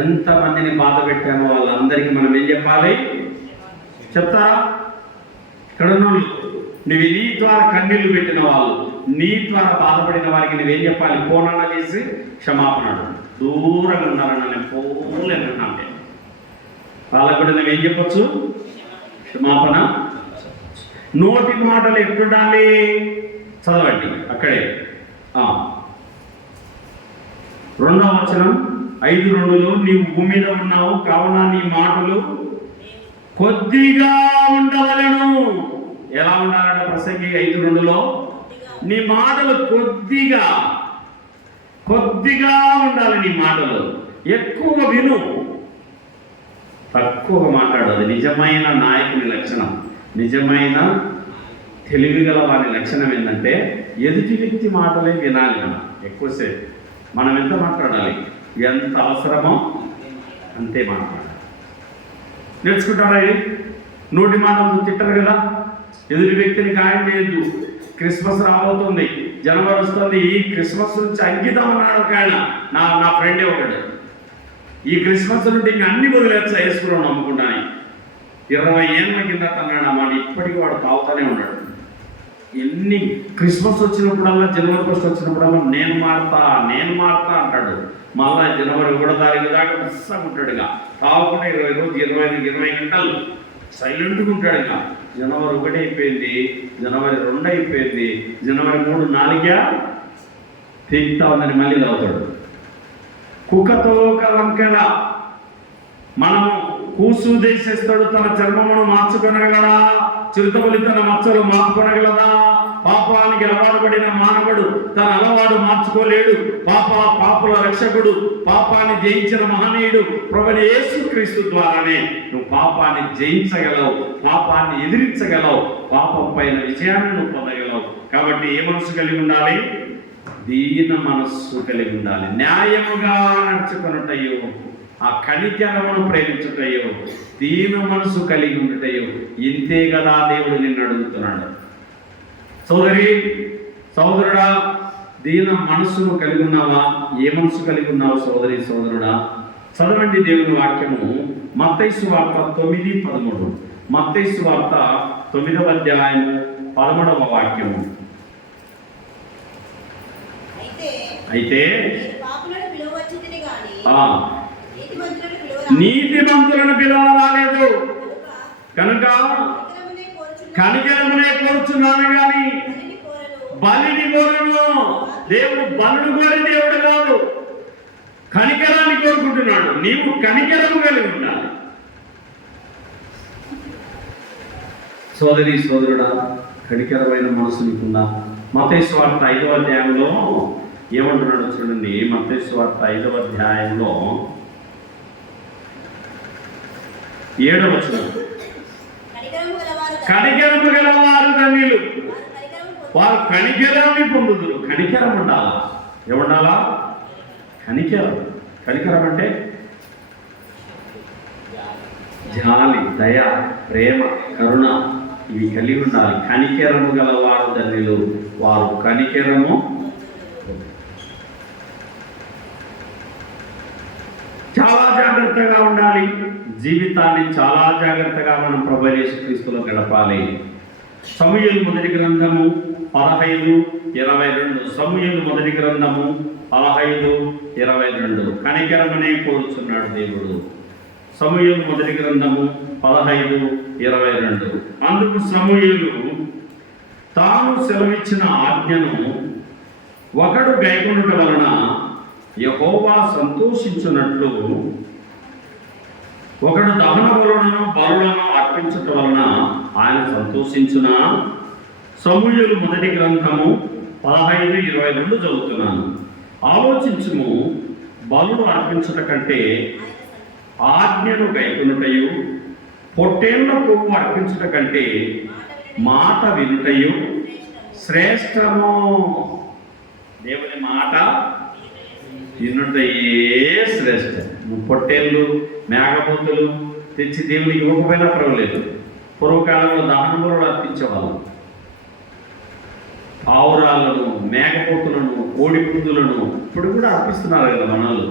ఎంతమందిని బాధ పెట్టామో వాళ్ళందరికీ మనం ఏం చెప్పాలి? చెప్తారా? ఇక్కడ ఉన్న నువ్వు నీ ద్వారా కన్నీళ్లు పెట్టిన వాళ్ళు, నీ ద్వారా బాధపడిన వారికి నువ్వేం చెప్పాలి? ఫోనన్నా చేసి క్షమాపణడు. దూరంగా ఉన్నారన్న నేను పోలేనంటే వాళ్ళకు కూడా నువ్వేం చెప్పచ్చు? క్షమాపణ. నోటి మాటలు ఎట్లుండాలి? చదవండి అక్కడే 2వ వచనం 5:2లో నీవు భూమి మీద ఉన్నావు కావున నీ మాటలు కొద్దిగా ఉండవలను. ఎలా ఉండాలంట? ప్రసంగి 5:2లో నీ మాటలు కొద్దిగా ఉండాలి. నీ మాటలు ఎక్కువ విను, తక్కువ మాట్లాడు. అది నిజమైన నాయకుని లక్షణం. నిజమైన తెలివిగల వారి లక్షణం ఏంటంటే ఎదుటి వ్యక్తి మాటలే వినాలి. మనం ఎక్కువసేపు మనం ఎంత మాట్లాడాలి? ఎంత అవసరమో అంతే మాట్లాడాలి. నేర్చుకుంటారా? నోటి మాటలు తిట్టరు కదా. ఎదుటి వ్యక్తిని ఖాయం చేయొద్దు. క్రిస్మస్ రాబోతుంది, జనవరి వస్తుంది. ఈ క్రిస్మస్ నుంచి అంకితం అన్నాడు ఒక ఆయన, నా ఫ్రెండే ఒకడు. ఈ క్రిస్మస్ నుండి ఇంక అన్ని వదిలేచ్చా వేసుకున్నాను నమ్ముకుంటాను. 20 ఏళ్ళ కింద అన్నాడు అన్నమాట. ఇప్పటికీ వాడు తాగుతూనే ఉన్నాడు. ఎన్ని క్రిస్మస్ వచ్చినప్పుడల్లా, జనవరి 1 వచ్చినప్పుడల్లా నేను మారుతా అంటాడు. మళ్ళా జనవరి 1వ తారీఖు దాకా బస్సగా ఉంటాడుగా. తాగకుండా 20 రోజు 20 గంటలు సైలెంట్గా ఉంటాడు. ఇక జనవరి 1 అయిపోయింది, జనవరి 2 అయిపోయింది, జనవరి 3, 4 తీక్తా ఉందని మళ్ళీ తాగుతాడు. కుక్కతో కలంకెల మనము కూసు దేశిస్తాడు. తన చర్మమును మార్చుకొనగలడా? చిరుతపులి తన మచ్చలు మార్చుకొనగలదా? పాపానికి అలవాటుపడిన మానవుడు తన అలవాటు మార్చుకోలేడు. పాపుల రక్షకుడు, పాపాన్ని జయించిన మహనీయుడు ప్రభువైన యేసుక్రీస్తు ద్వారానే నువ్వు పాపాన్ని జయించగలవు, పాపాన్ని ఎదిరించగలవు, పాపం పైన విజయాన్ని నువ్వు పొందగలవు. కాబట్టి ఏ మనసు కలిగి ఉండాలి? దీన మనస్సు కలిగి ఉండాలి. న్యాయముగా నడుచుకున్నట్టయ్యో, ఆ కనికరమును ప్రేమించుటయ్యో, దీన మనసు కలిగి ఉండుటయ్యో, ఇంతే కదా దేవుడు నిన్ను అడుగుతున్నాడు. సోదరి సోదరుడా, దీన మనస్సును కలిగి ఉన్నావా? ఏ మనసు కలిగి ఉన్నావు సోదరి సోదరుడా? చదవండి దేవుని వాక్యము. మత్తయి సువార్త 9:13. మత్తయి సువార్త 9వ అధ్యాయం 13వ వాక్యము. అయితే నీతిమంతులను పిలువ రాలేదు కనుక కనికరమునే కోరుచున్నాను కానీ బలిని కోరను. దేవుడు బలుడు కోరి దేవుడు కాదు, కనికరాన్ని కోరుకుంటున్నాడు. నీవు కనికరము కలిగి ఉండాలి. సోదరి సోదరుడా, కనికరమైన మనసు నీకుందా? మత్తయి సువార్త 5వ అధ్యాయంలో ఏమంటున్నాడు చూడండి. మత్తయి సువార్త 5వ అధ్యాయంలో 7వ వచనం, కనికరము గలవారు ధన్యులు, వారు కనికరాన్ని పొందుదురు. కనికరం ఉండాలా? ఏముండాలా? కనికరం. కనికరం అంటే జాలి, దయ, ప్రేమ, కరుణ ఇవి కలిగి ఉండాలి. కనికరము గలవారు ధన్యులు, వారు కనికరము. చాలా జాగ్రత్తగా ఉండాలి. జీవితాన్ని చాలా జాగ్రత్తగా మనం ప్రభువైన యేసుక్రీస్తులో గడపాలి. సమూయేలు మొదటి గ్రంథము 15:22. సమూయేలు మొదటి గ్రంథము 15:22. కనికరమనే కోరుచున్నాడు దేవుడు. సమూయేలు మొదటి గ్రంథము 15:22. అందుకు సమూయేలు తాను సెలవిచ్చిన ఆజ్ఞను ఒకడు గైకొనుట వలన యెహోవా సంతోషించున్నట్లు ఒకడు దహన బలులను అర్పించుట వలన ఆయన సంతోషించునా? సమూయేలు మొదటి గ్రంథము 15:22 చదువుతున్నాను. ఆలోచించుము, బలులు అర్పించుట కంటే ఆజ్ఞను గైకొనుటయు, పొట్టేళ్ల కొవ్వు అర్పించుట కంటే మాట వినుటయు శ్రేష్టము. దేవుని మాట వినుటయే శ్రేష్టం. పొట్టేళ్ళు, మేకపోతులు తెచ్చి దేవునికి ఇవ్వకపోయినా పర్వాలేదు. పూర్వకాలంలో దహన బలులు అర్పించేవాళ్ళు. పావురాలను, మేకపోతులను, కోడి పుంజులను ఇప్పుడు కూడా అర్పిస్తున్నారు కదా మనలు.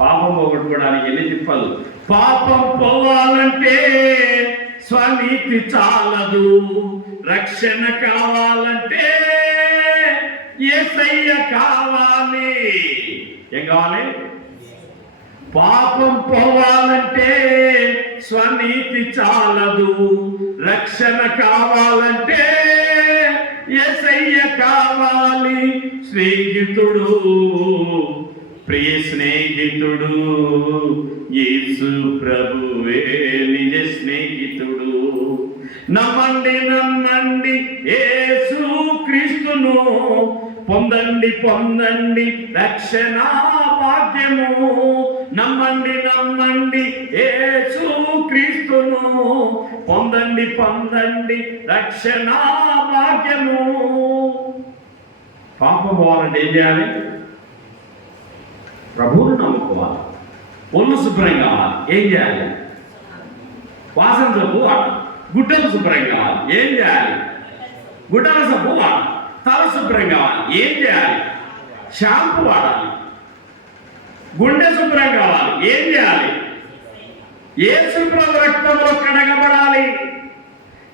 పాపం పోగొట్టుకోవడానికి ఎన్ని తిప్పాలు. పాపం పోవాలంటే స్వనీతి చాలదు, రక్షణ కావాలంటే యేసయ్య కావాలి. ఏం కావాలి? పాపం పోవాలంటే స్వనీతి చాలదు, రక్షణ కావాలంటే యేసయ్య కావాలి. స్నేహితుడు, ప్రియ స్నేహితుడు యేసు ప్రభువే నిజ స్నేహితుడు. నమ్మండి నమ్మండి యేసు క్రీస్తును, పొందండి పొందండి రక్షణ భాగ్యము. నమ్మండి నమ్మండి యేసు క్రీస్తును, పొందండి పొందండి రక్షణ భాగ్యము. పాపం పోవాలంటే ఏం చేయాలి? ప్రభువును నమ్ముకోవాలి. ఒళ్ళు శుభ్రం కావాలి. ఏం చేయాలి? వాసన సబ్బు వాడాలి. గుడ్డలు శుభ్రం కావాలి. ఏం చేయాలి? గుడ్డల సబ్బు వాడాలి. తల శుభ్రం కావాలి. ఏం చేయాలి? షాంపూ వాడాలి. గుండె శుభ్రం కావాలి. ఏం చేయాలి? యేసు ప్రభు రక్తంలో కడగబడాలి.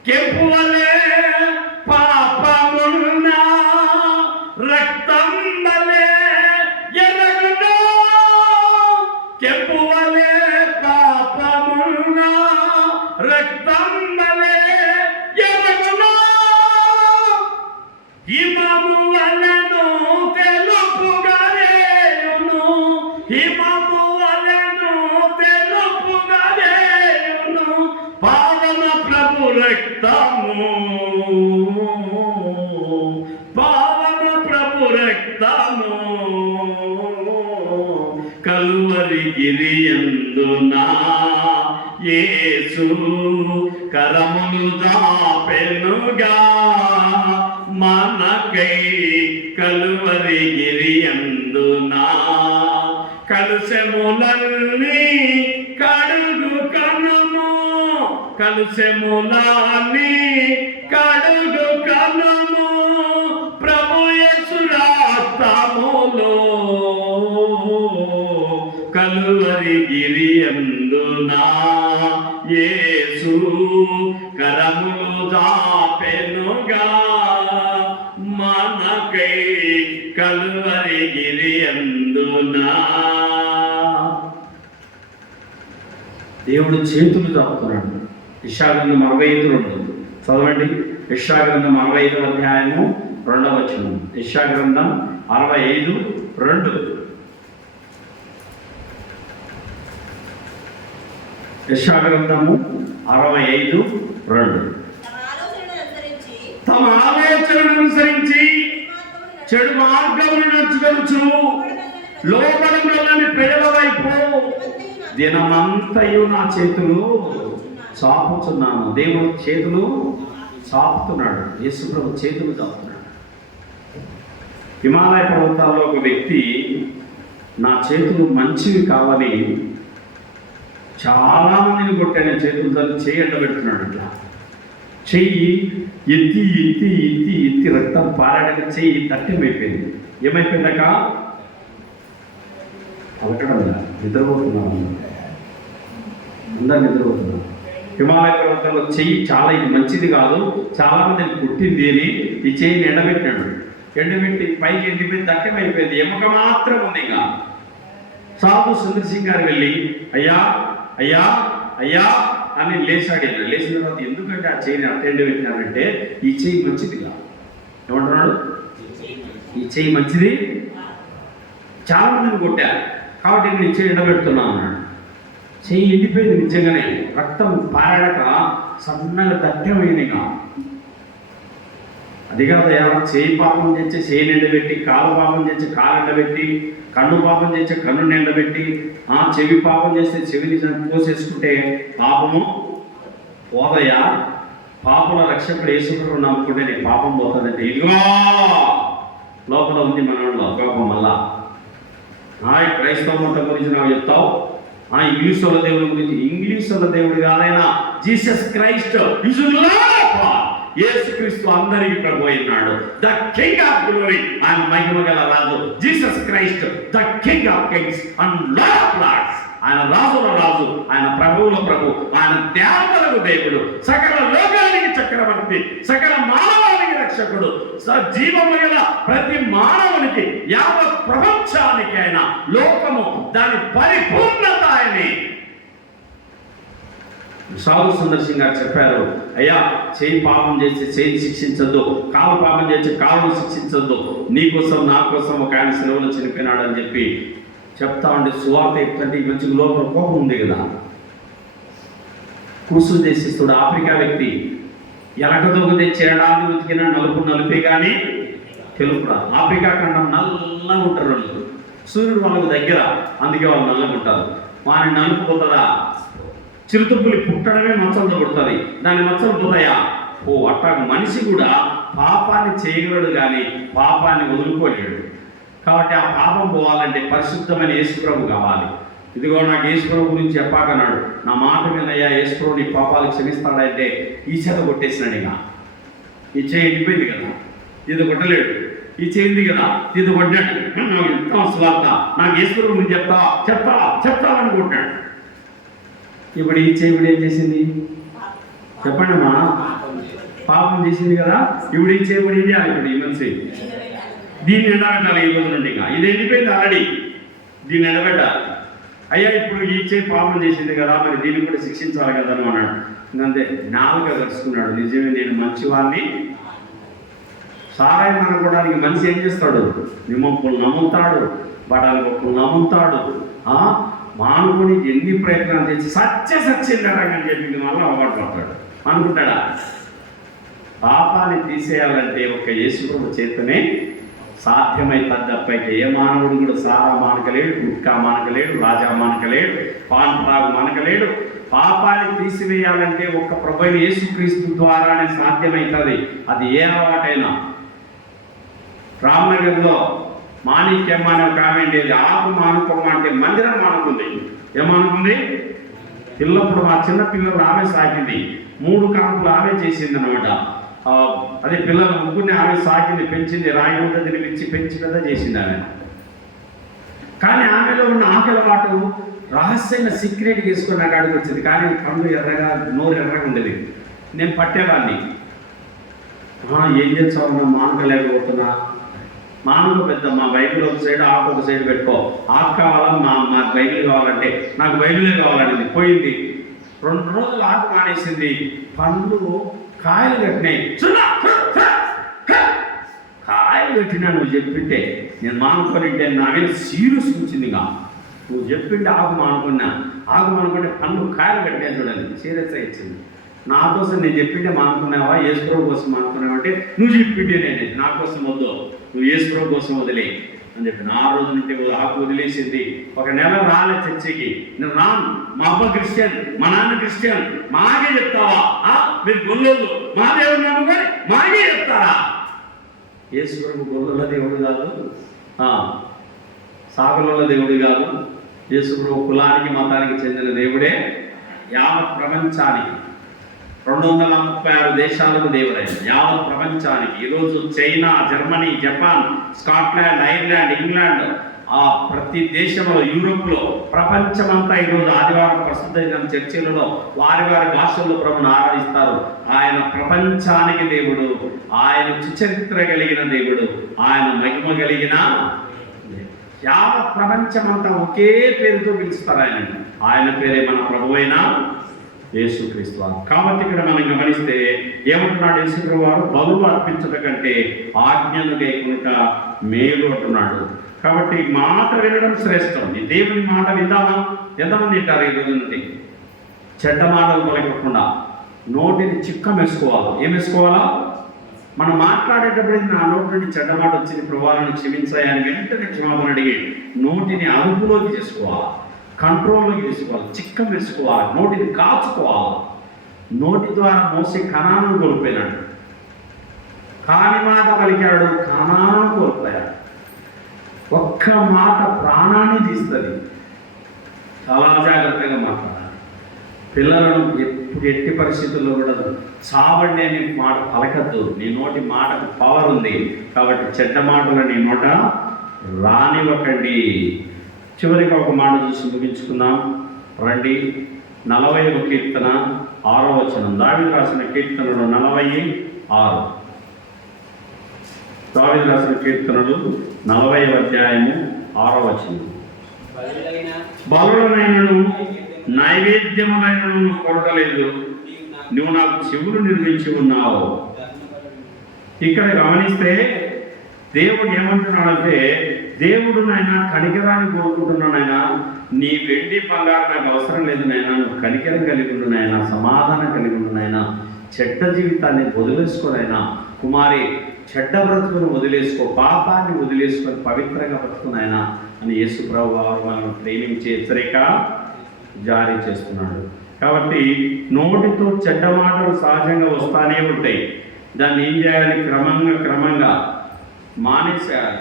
కెంపు వలె పాపమున్న రక్తం వలె ఎర్రగును, కెంపు వలె పాపమున్న రక్తం వలె ఎర్రగును, హిమము వలెను తెలుపుగా రేయును, హిమము వలెను తెలుపుగా రేయును పావన ప్రభు రక్తము, పావన ప్రభు రక్తము. కలువరి గిరియందున యేసు కరములు దాపెనుగా మనకై. కలువరి గిరియందున కలుషములన్నీ కడుగు కనుము, కలుషములన్నీ కడుగు కనుము. ప్రభు యేసు రక్తములో కలువరి గిరియందున యేసు కరములు దాపెనుగా మనకై. కలువరి గిరియందున దేవుడు చేతులు చాపుతున్నాడు. యెషయాగ్రంథం 45:2 చదవండి. యెషయాగ్రంథం 45వ అధ్యాయము 2వ వచనం. యెషయాగ్రంథం 45:2. యెషయాగ్రంథము 45:2. తమ ఆలోచనను అనుసరించి చెడు మార్గములు నడుచుకొనుచు లోబడని ప్రజల వైపు దినమంతయు నా చేతులు చాపుతున్నాను. దేవుడు చేతులు చాపుతున్నాడు. యేసుప్రభు చేతులు చాపుతున్నాడు. హిమాలయ పర్వతాల్లో ఒక వ్యక్తి నా చేతులు మంచివి కావాలి, చాలా మందిని కొట్టాను చేతులతో, చెయ్యి ఎండబెడుతున్నాడు. అట్లా చెయ్యి ఎత్తి ఎత్తి ఎత్తి ఎత్తి రక్తం పారాడక చెయ్యి తట్టమైపోయింది. ఏమైపోయిందాక పలకడం నిద్రపోతున్నాను, అందరు నిద్రపోతున్నాను. హిమాలయ పర్వతాల్లో చెయ్యి చాలా ఇది మంచిది కాదు, చాలా మందిని కొట్టింది అని ఈ చెయ్యిని ఎండబెట్టినాడు. ఎండబెట్టి పైకి ఎండిపోయి దట్టమైపోయింది, ఎముక మాత్రం ఉంది. ఇంకా సాధు సుందర్ సింగ్ గారు వెళ్ళి అయ్యా అయ్యా అయ్యా అని లేచాడు. లేచిన తర్వాత ఎందుకంటే ఆ చెయ్యిని అట్ట ఎండబెట్టినాడంటే ఈ చెయ్యి మంచిది కాదు. ఏమంటున్నాడు? ఈ చెయ్యి మంచిది, చాలా మందిని కొట్టారు కాబట్టి నేను చెయ్యి ఎండబెడుతున్నాను అన్నాడు. చెయ్యి ఎండిపోయింది నిజంగానే, రక్తం పారాడక సన్నగా దట్టమైనగా. అది కాదయా, చేయి పాపం చేసి చేయి ఎండబెట్టి, కాలు పాపం చేసి కాలు ఎండబెట్టి, కన్ను పాపం చేసి కన్ను ఎండబెట్టి, చెవి పాపం చేస్తే చెవిని పోసేసుకుంటే పాపము పోదయా. పాపల రక్షకుడు యేసుప్రభువు నమ్ముకుంటే నీ పాపం పోతుందంటే ఇదిగో లోపల ఉంది మనలో పాపం. మళ్ళా క్రైస్తవ మతం గురించి నాకు చెప్తావు, ఇంగ్లీష్ వాళ్ళ దేవుడి గురించి. ఇంగ్లీష్ వాళ్ళ దేవుడు కాదైనా జీసస్ క్రైస్ట్ యేసుక్రీస్తు అందరికి ప్రభు అయినాడు. ద కింగ్ ఆఫ్ గ్లోరీ, ఆయన మహిమ గల రాజు Jesus Christ, the king of kings and lord of lords. ఆయన రాజుల రాజు, ఆయన ప్రభువుల ప్రభు, ఆయన దేవతలకు దేవుడు, సకల లోకానికి చక్రవర్తి, సకల మానవానికి రక్షకుడు, జీవము గల ప్రతి మానవునికి, యావత్ ప్రపంచానికి ఆయన, లోకము దాని పరిపూర్ణత ఆయనే. సాధు సుందర్ సింగ్ గారు చెప్పారు, అయ్యా చేయి పాపం చేసి చేయి శిక్షించద్దు, కాలు పాపం చేసి కాలును శిక్షించద్దు, నీకోసం నా కోసం ఒక ఆయన సెలవులో చనిపోయినాడు అని చెప్పి చెప్తా ఉండే సువార్త ఎట్లంటే మంచి లోపల కోపం ఉంది కదా. కూర్చుని చేసిస్తుడు ఆఫ్రికా వ్యక్తి, ఎలకదోగదే చేరడానికి ఉతికిన నలుపు నలిపే కానీ తెలుపురా. ఆఫ్రికా ఖండం నల్లగా ఉంటారు వాళ్ళు, సూర్యుడు వాళ్ళకు దగ్గర, అందుకే వాళ్ళు నల్లగా ఉంటారు. వారిని నలుపు పోతుందా? చిరుతపులి పుట్టడమే మచ్చలతో పుడుతుంది, దాని మచ్చలు పోతాయా? అట్టాగు మనిషి కూడా పాపాన్ని చేయగలడు కానీ పాపాన్ని వదులుకోలేడు. కాబట్టి ఆ పాపం పోవాలంటే పరిశుద్ధమైన యేసుప్రభు కావాలి. ఇదిగో నాకు యేసుప్రభు గురించి చెప్పాకన్నాడు, నా మాట మీద అయ్యా యేసుప్రభు నీ పాపాలు క్షమిస్తాడంటే ఈ చేత కొట్టేసినాడు. ఇక ఈ చేయి ఎండిపోయింది కదా, ఇది కొట్టలేడు. ఈ చేయింది కదా, ఇది కొట్టాడు. నాకు చెప్తాం స్వార్థ, నాకు యేసుప్రభు గురించి చెప్తా అనుకుంటున్నాడు. ఇప్పుడు ఈ చేయి ఏం చేసింది చెప్పండి అమ్మా? పాపం చేసింది కదా. ఇప్పుడు ఈ చేయి ఏం చేయాలి? ఇప్పుడు ఈ మనిషి దీన్ని ఎండబెట్టాలి. ఈ రోజు నుండి ఇది ఎండిపోయింది ఆల్రెడీ, దీన్ని ఎండబెట్టాలి. అయ్యా ఇప్పుడు ఈ చేయి పాపం చేసింది కదా, మరి దీన్ని కూడా శిక్షించాలి కదా అన్నాడు. ఇంకంతే నాలుగా కలుసుకున్నాడు, నిజమే నేను మంచివాడిని. సారాయి అనుకోవడానికి మనిషి ఏం చేస్తాడు? నిమ్మప్పులు నమ్ముతాడు, బఠాని పప్పులు నమ్ముతాడు, మానుకొని ఎన్ని ప్రయత్నాలు చేసి సత్యంగా చెప్పింది వల్ల అలవాటు పడతాడు. అనుకుంటాడా? పాపాన్ని తీసేయాలంటే ఒక యేసుప్రభు చేతనే సాధ్యమైతుంది తప్ప ఏ మానవుడు కూడా సారా మానకలేడు, గుట్కా మానకలేడు, రాజా మానకలేడు, పాన్ ప్రాగు మానకలేడు. పాపాన్ని తీసివేయాలంటే ఒక్క ప్రభువైన యేసుక్రీస్తు ద్వారానే సాధ్యమవుతుంది. అది ఏ అలవాటైనా. రామనగర్లో మాణిక్యమ్మ అనే ఒక ఆమె ఉండేది. ఆకు మానుకోమ్మ అంటే మందిరం మానుకుంది. ఏమనుకుంది? పిల్లప్పుడు మా చిన్న పిల్లలు ఆమె సాకింది, 3 కాంపులు ఆమె చేసింది అనమాట. అదే పిల్లలు ముగ్గురిని ఆమె సాకింది, పెంచింది, రాయి ముద్ద తినిపించి పెంచి పెద్ద చేసింది ఆమె. కానీ ఆమెలో ఉన్న ఆకలి పాటు రహస్యంగా సీక్రెట్ చేసుకుని నాకు అడిగి వచ్చింది. కానీ కళ్ళు ఎర్రగా, నోరు ఎర్రగా ఉండేది. నేను పట్టేవాడిని. ఏం చేస్తావు? మానుకోలేకపోతున్నా. మానుకో పెద్ద, మా బైబిల్ ఒక సైడ్, ఆకు ఒక సైడ్ పెట్టుకో. ఆకు కావాలా, మా బైబిల్ కావాలంటే నాకు బైబిలే కావాలండి. పోయింది 2 రోజులు ఆకు మానేసింది. పండ్లు కాయలు కట్టినాయి. కాయలు కట్టినా నువ్వు చెప్పింటే నేను మానుకోనింటే నా మీద సీరియస్ వచ్చిందిగా. నువ్వు చెప్పింటే ఆకు మానుకున్నా, ఆకు మానుకుంటే పండ్లు కాయలు కట్టినాయి. చూడండి, సీరియస్గా ఇచ్చింది. నా కోసం నేను చెప్పింటే మానుకున్నావా? యేసుప్రభు కోసం మానుకున్నావంటే నువ్వు చెప్పింటే నేను నా కోసం వద్దు, నువ్వు యేసు ప్రభు కోసం వదిలే అని చెప్పి ఆ రోజు నుండి ఆకు వదిలేసింది. ఒక నెల రాలే చర్చికి. నేను రాను, మా అబ్బ క్రిస్టియన్, మా నాన్న క్రిస్టియన్, మాగే చెప్తావా? మీరు గొల్లోళ్ళు, మా దేవుడు నమ్ముకొని మాగే చెప్తారా? యేసు ప్రభు గొల్లుల దేవుడు కాదు, సాగుల దేవుడు కాదు. యేసు ప్రభు కులానికి మతానికి చెందిన దేవుడే. యావత్ ప్రపంచానికి 236 దేశాలకు దేవుడైన యావత్ ప్రపంచానికి. ఈరోజు China, Germany, Japan, Scotland, Ireland, England, ప్రతి దేశంలో, యూరోప్లో, ప్రపంచమంతా ఈరోజు ఆదివారం ప్రసిద్ధమైన చర్చిలలో వారి వారి భాషల్లో ప్రభుని ఆరాధిస్తారు. ఆయన ప్రపంచానికి దేవుడు, ఆయన సుచరిత్ర కలిగిన దేవుడు, ఆయన మహిమ కలిగిన యావత్ ప్రపంచమంతా ఒకే పేరుతో పిలుస్తారు ఆయన పేరే మన ప్రభువైన యేసుక్రీస్తు వారు. కాబట్టి ఇక్కడ మనం గమనిస్తే ఏమంటున్నాడు యేసుక్రీస్తు వారు? బలులు అర్పించడం కంటే ఆజ్ఞలు లేకుండా మేలు అంటున్నాడు. కాబట్టి మాట వినడం శ్రేష్టం. ఈ దేవుని మాట విందామా? ఎంతమంది వింటారు ఈ రోజు నుండి? చెడ్డ మాటలు పలకకుండా నోటిని చిక్కం వేసుకోవాలి. ఏం వేసుకోవాలా? మనం మాట్లాడేటప్పుడు నా నోటి నుండి చెడ్డ మాట వచ్చింది, ప్రభావాలను క్షమించాయని వెంటనే క్షమాపణ అడిగి నోటిని అదుపులోకి చేసుకోవాలి, కంట్రోల్లోకి తీసుకోవాలి, చిక్కం వేసుకోవాలి, నోటిని కాచుకోవాలి. నోటి ద్వారా మోసే కణాలను కోల్పోయినాడు. కాని మాట పలికాడు, కణాలను కోల్పోయాడు. ఒక్క మాట ప్రాణాన్ని తీస్తుంది. చాలా జాగ్రత్తగా మాట్లాడాలి. పిల్లలను ఎట్టి పరిస్థితుల్లో కూడా చావండి అని మాట పలకద్దు. నీ నోటి మాటకు పవర్ ఉంది కాబట్టి చెడ్డ మాటలు నీ నోట రానివ్వకండి. చివరికి ఒక మాట చూసి ముగించుకుందాం రండి. 40వ కీర్తన 6వ వచనం. దావీదు రాసిన కీర్తనలు 46. దావీదు రాసిన కీర్తనలు 40వ అధ్యాయము 6వ వచనం. బలులైనను నైవేద్యములైనను కొరటలేదు, నువ్వు నాకు చెవులు నిర్మించి ఉన్నావు. ఇక్కడ గమనిస్తే దేవుడు ఏమంటున్నాడంటే, దేవుడు నాయన కనికరాన్ని కోరుకుంటున్నానైనా, నీ వెండి బంగారం నాకు అవసరం లేదు నాయన, నువ్వు కనికరం కలిగి ఉండు నాయన, సమాధానం కలిగి ఉండు నాయన, చెడ్డ జీవితాన్ని వదిలేసుకోనైనా కుమారి, చెడ్డ బ్రతుకును వదిలేసుకో, పాపాన్ని వదిలేసుకొని పవిత్రంగా బ్రతుకునైనా అని యేసు ప్రభువు మనల్ని ప్రేమించే హెచ్చరిక జారీ చేస్తున్నాడు. కాబట్టి నోటితో చెడ్డ మాటలు సహజంగా వస్తానే ఉంటాయి. దాన్ని ఏం చేయాలి? క్రమంగా మానేసేయాలి.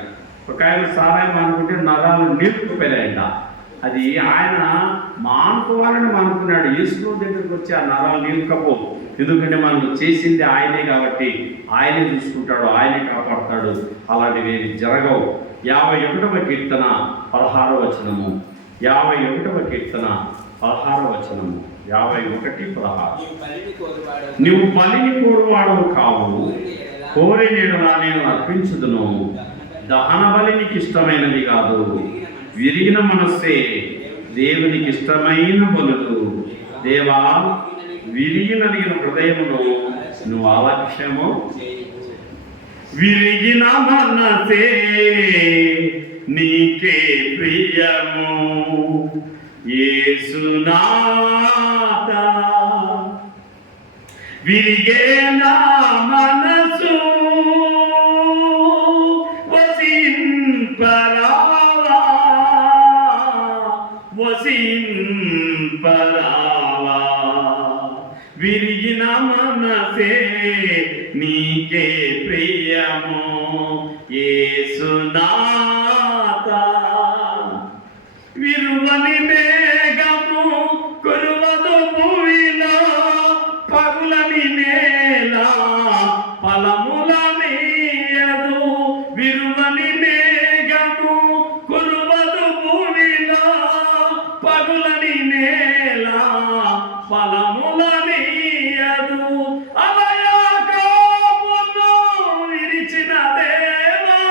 ఒక ఆయన సారాయి మానుకుంటే నరాలు నిలుపుకుపోయాయంట. అది ఆయన మానుకోవాలని మానుకున్నాడు. యేసు దగ్గరికి వచ్చి ఆ నరాలు నిలుపుకపోవు. ఎందుకంటే మనం చేసింది ఆయనే కాబట్టి ఆయనే చూసుకుంటాడు, ఆయనే కాపాడుతాడు. అలాంటివి ఏవి జరగవు. 51వ కీర్తన 16వ వచనము. 51వ కీర్తన 16వ వచనము. 51:16. నువ్వు బలిని కోరువాడవు కావు, కోరి నేను అర్పించుదును. దహన బలి నీకు ఇష్టమైనది కాదు, విరిగిన మనస్సే దేవునికి ఇష్టమైన బలులు. దేవా, విరిగినలిగిన హృదయమును నువ్వు అలక్ష్యము. విరిగిన మనసే నీకే ప్రియము, యేసునాథ. విరిగే నా మనసు వసింపరావా, వసింపరావా. విరిగిన మనసే నీకే ప్రియము, యేసునాథ. విరువని మేఘము కురువదు భూమిలో, పగులని నేల ఫలములనీయదు. విరువని మేఘము కురువదు భూమిలో, పగులని నేల ఫలములనీయదు. అలయాకోబును విరిచిన దేవా,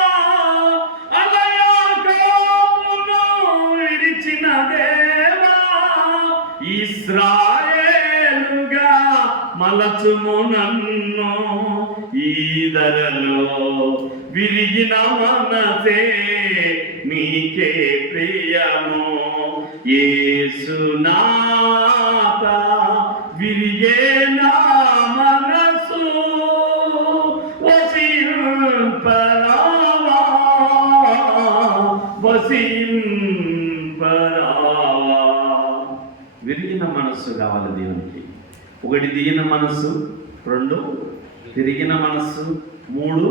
అలయాకోబును విరిచిన దేవా, ఇశ్రాయేలుగా మలచుము నన్ను ఈ ధరలో. విరిగిన మనసే నీకే ప్రియము, యేసునాథ. విరిగే నా మనసు వసింపరావా, వసింపరావా. విరిగిన మనస్సు కావాలి దేవునికి. ఒకటి దిగిన మనస్సు, రెండు తిరిగిన మనస్సు, మూడు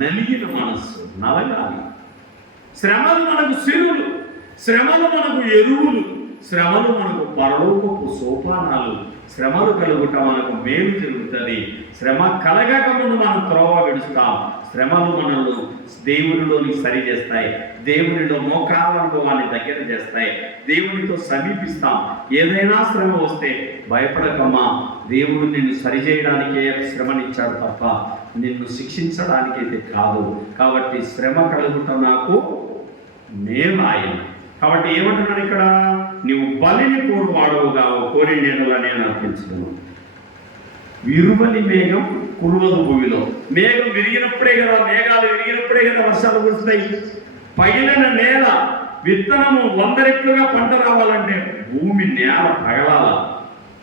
నలిగిన మనస్సు. నలగాలి. శ్రమలు మనకు సిరులు, శ్రమలు మనకు ఎరువులు, శ్రమలు మనకు పరలోకపు సోపానాలు. శ్రమలు కలుగుట మనకు మేలు జరుగుతుంది. శ్రమ కలగక ముందు మనం త్రోవ విడుస్తాం. శ్రమలు మనల్ని దేవునిలోని సరి చేస్తాయి. దేవునిలో మోకాళ్ళ అనుభవాన్ని దగ్గర చేస్తాయి. దేవునితో సమీపిస్తాం. ఏదైనా శ్రమ వస్తే భయపడకమ్మా, దేవుడు నిన్ను సరిచేయడానికే శ్రమనిచ్చాడు తప్ప నిన్ను శిక్షించడానికైతే కాదు. కాబట్టి శ్రమ కలుగుట నాకు మేలాయన. కాబట్టి ఏమంటున్నాను ఇక్కడ, నీవు బలిని కోరువాడుగా కోరి నేను అర్పించను. విరువని మేఘం కురువదు భూమిలో. మేఘం విరిగినప్పుడే కదా, మేఘాలు విరిగినప్పుడే కదా వర్షాలు కురుస్తాయి. పగిలిన నేల విత్తనము 100 రెట్లుగా పంట రావాలంటే భూమి నేల పగలాల.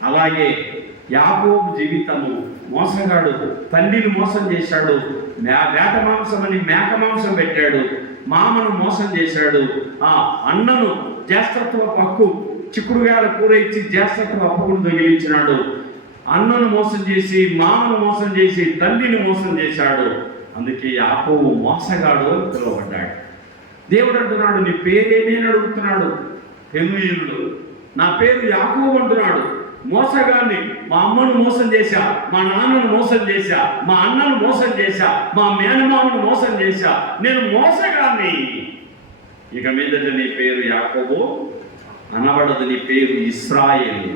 అలాగే యాకోబు జీవితము, మోసగాడు, తండ్రిని మోసం చేశాడు. వేట మాంసం అని మేక మాంసం పెట్టాడు. మామను మోసం చేశాడు. అన్నను జ్యేష్ఠత్వ హక్కు చిక్కుడుగాయల కూర ఇచ్చి జ్యేష్ఠత్వ హక్కును తగిలించినాడు. అన్నను మోసం చేసి, మామను మోసం చేసి, తండ్రిని మోసం చేశాడు. అందుకే యాకోబు మోసగాడు అని పిలువబడ్డాడు. దేవుడు అంటున్నాడు, నీ పేరేమీ అని అడుగుతున్నాడు. పెనుయిలుడు, నా పేరు యాకోబు అంటున్నాడు. మోసగాన్ని, మా అమ్మను మోసం చేశా, మా నాన్నను మోసం చేశా, మా అన్నను మోసం చేశా, మా మేనమామను మోసం చేశా, నేను మోసగాన్ని. ఇక మీదట నీ పేరు యాకోబు అనబడదు, నీ పేరు ఇశ్రాయేలు.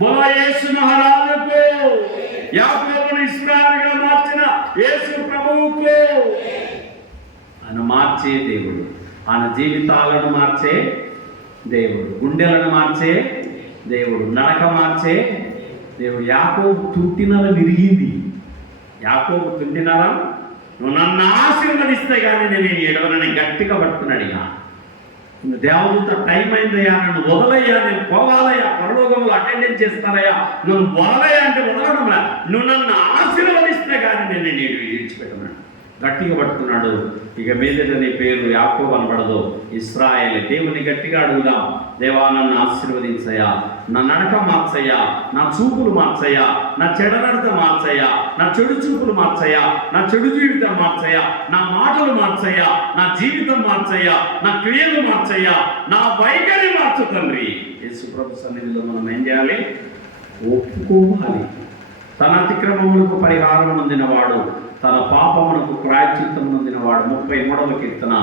బోలా యేసు మహారాజుకు, యాకోబును ఇశ్రాయేలుగా మార్చిన యేసు ప్రభువుకు. ఆయన మార్చే దేవుడు, ఆయన జీవితాలను మార్చే దేవుడు, గుండెలను మార్చే దేవుడు, నడక మార్చే దేవుడు. యాకోబు తుంటినర విరిగింది. యాకోబు తుంటినర, నువ్వు నన్ను ఆశీర్వదిస్తే కానీ నేను ఎడవనని గట్టిగా పట్టుకున్నాడు. ఇక దేవుడితో టైం అయిందయ్యా, నన్ను వదలయ్యా, నేను పోవాలయ్యా, పరలోకంలో అటెండెన్స్ చేస్తానయ్యా, నన్ను వదలయ్యా అంటే వదలడంలా. నువ్వు నన్ను ఆశీర్వదిస్తే కానీ నేను విడిచిపెట్టన్నాడు. గట్టిగా పట్టుకున్నాడు. ఇక మీదట నీ పేరు యాకోబు అనబడదు, ఇశ్రాయేలు. దేవుని గట్టిగా అడుగుదాం, దేవా నన్ను ఆశీర్వదించయ్యా, నా నడక మార్చయ్యా, నా చూపులు మార్చయ్యా, నా చెడు నడత మార్చయ్యా, నా చెడు చూపులు మార్చయ్యా, నా చెడు జీవితం మార్చయ్యా, నా మాటలు మార్చయ్యా, నా జీవితం మార్చయ్యా, నా క్రియలు మార్చయ్యా, నా వైఖరి మార్చు తండ్రి. యేసు ప్రభు సన్నిధిలో మనం ఏం చేయాలి? ఒప్పుకోవాలి. తన అతిక్రమములకు పరిహారం పొందినవాడు, తన పాపమునకు ప్రాయశ్చిత్తం పొందినవాడు. 33వ కీర్తన,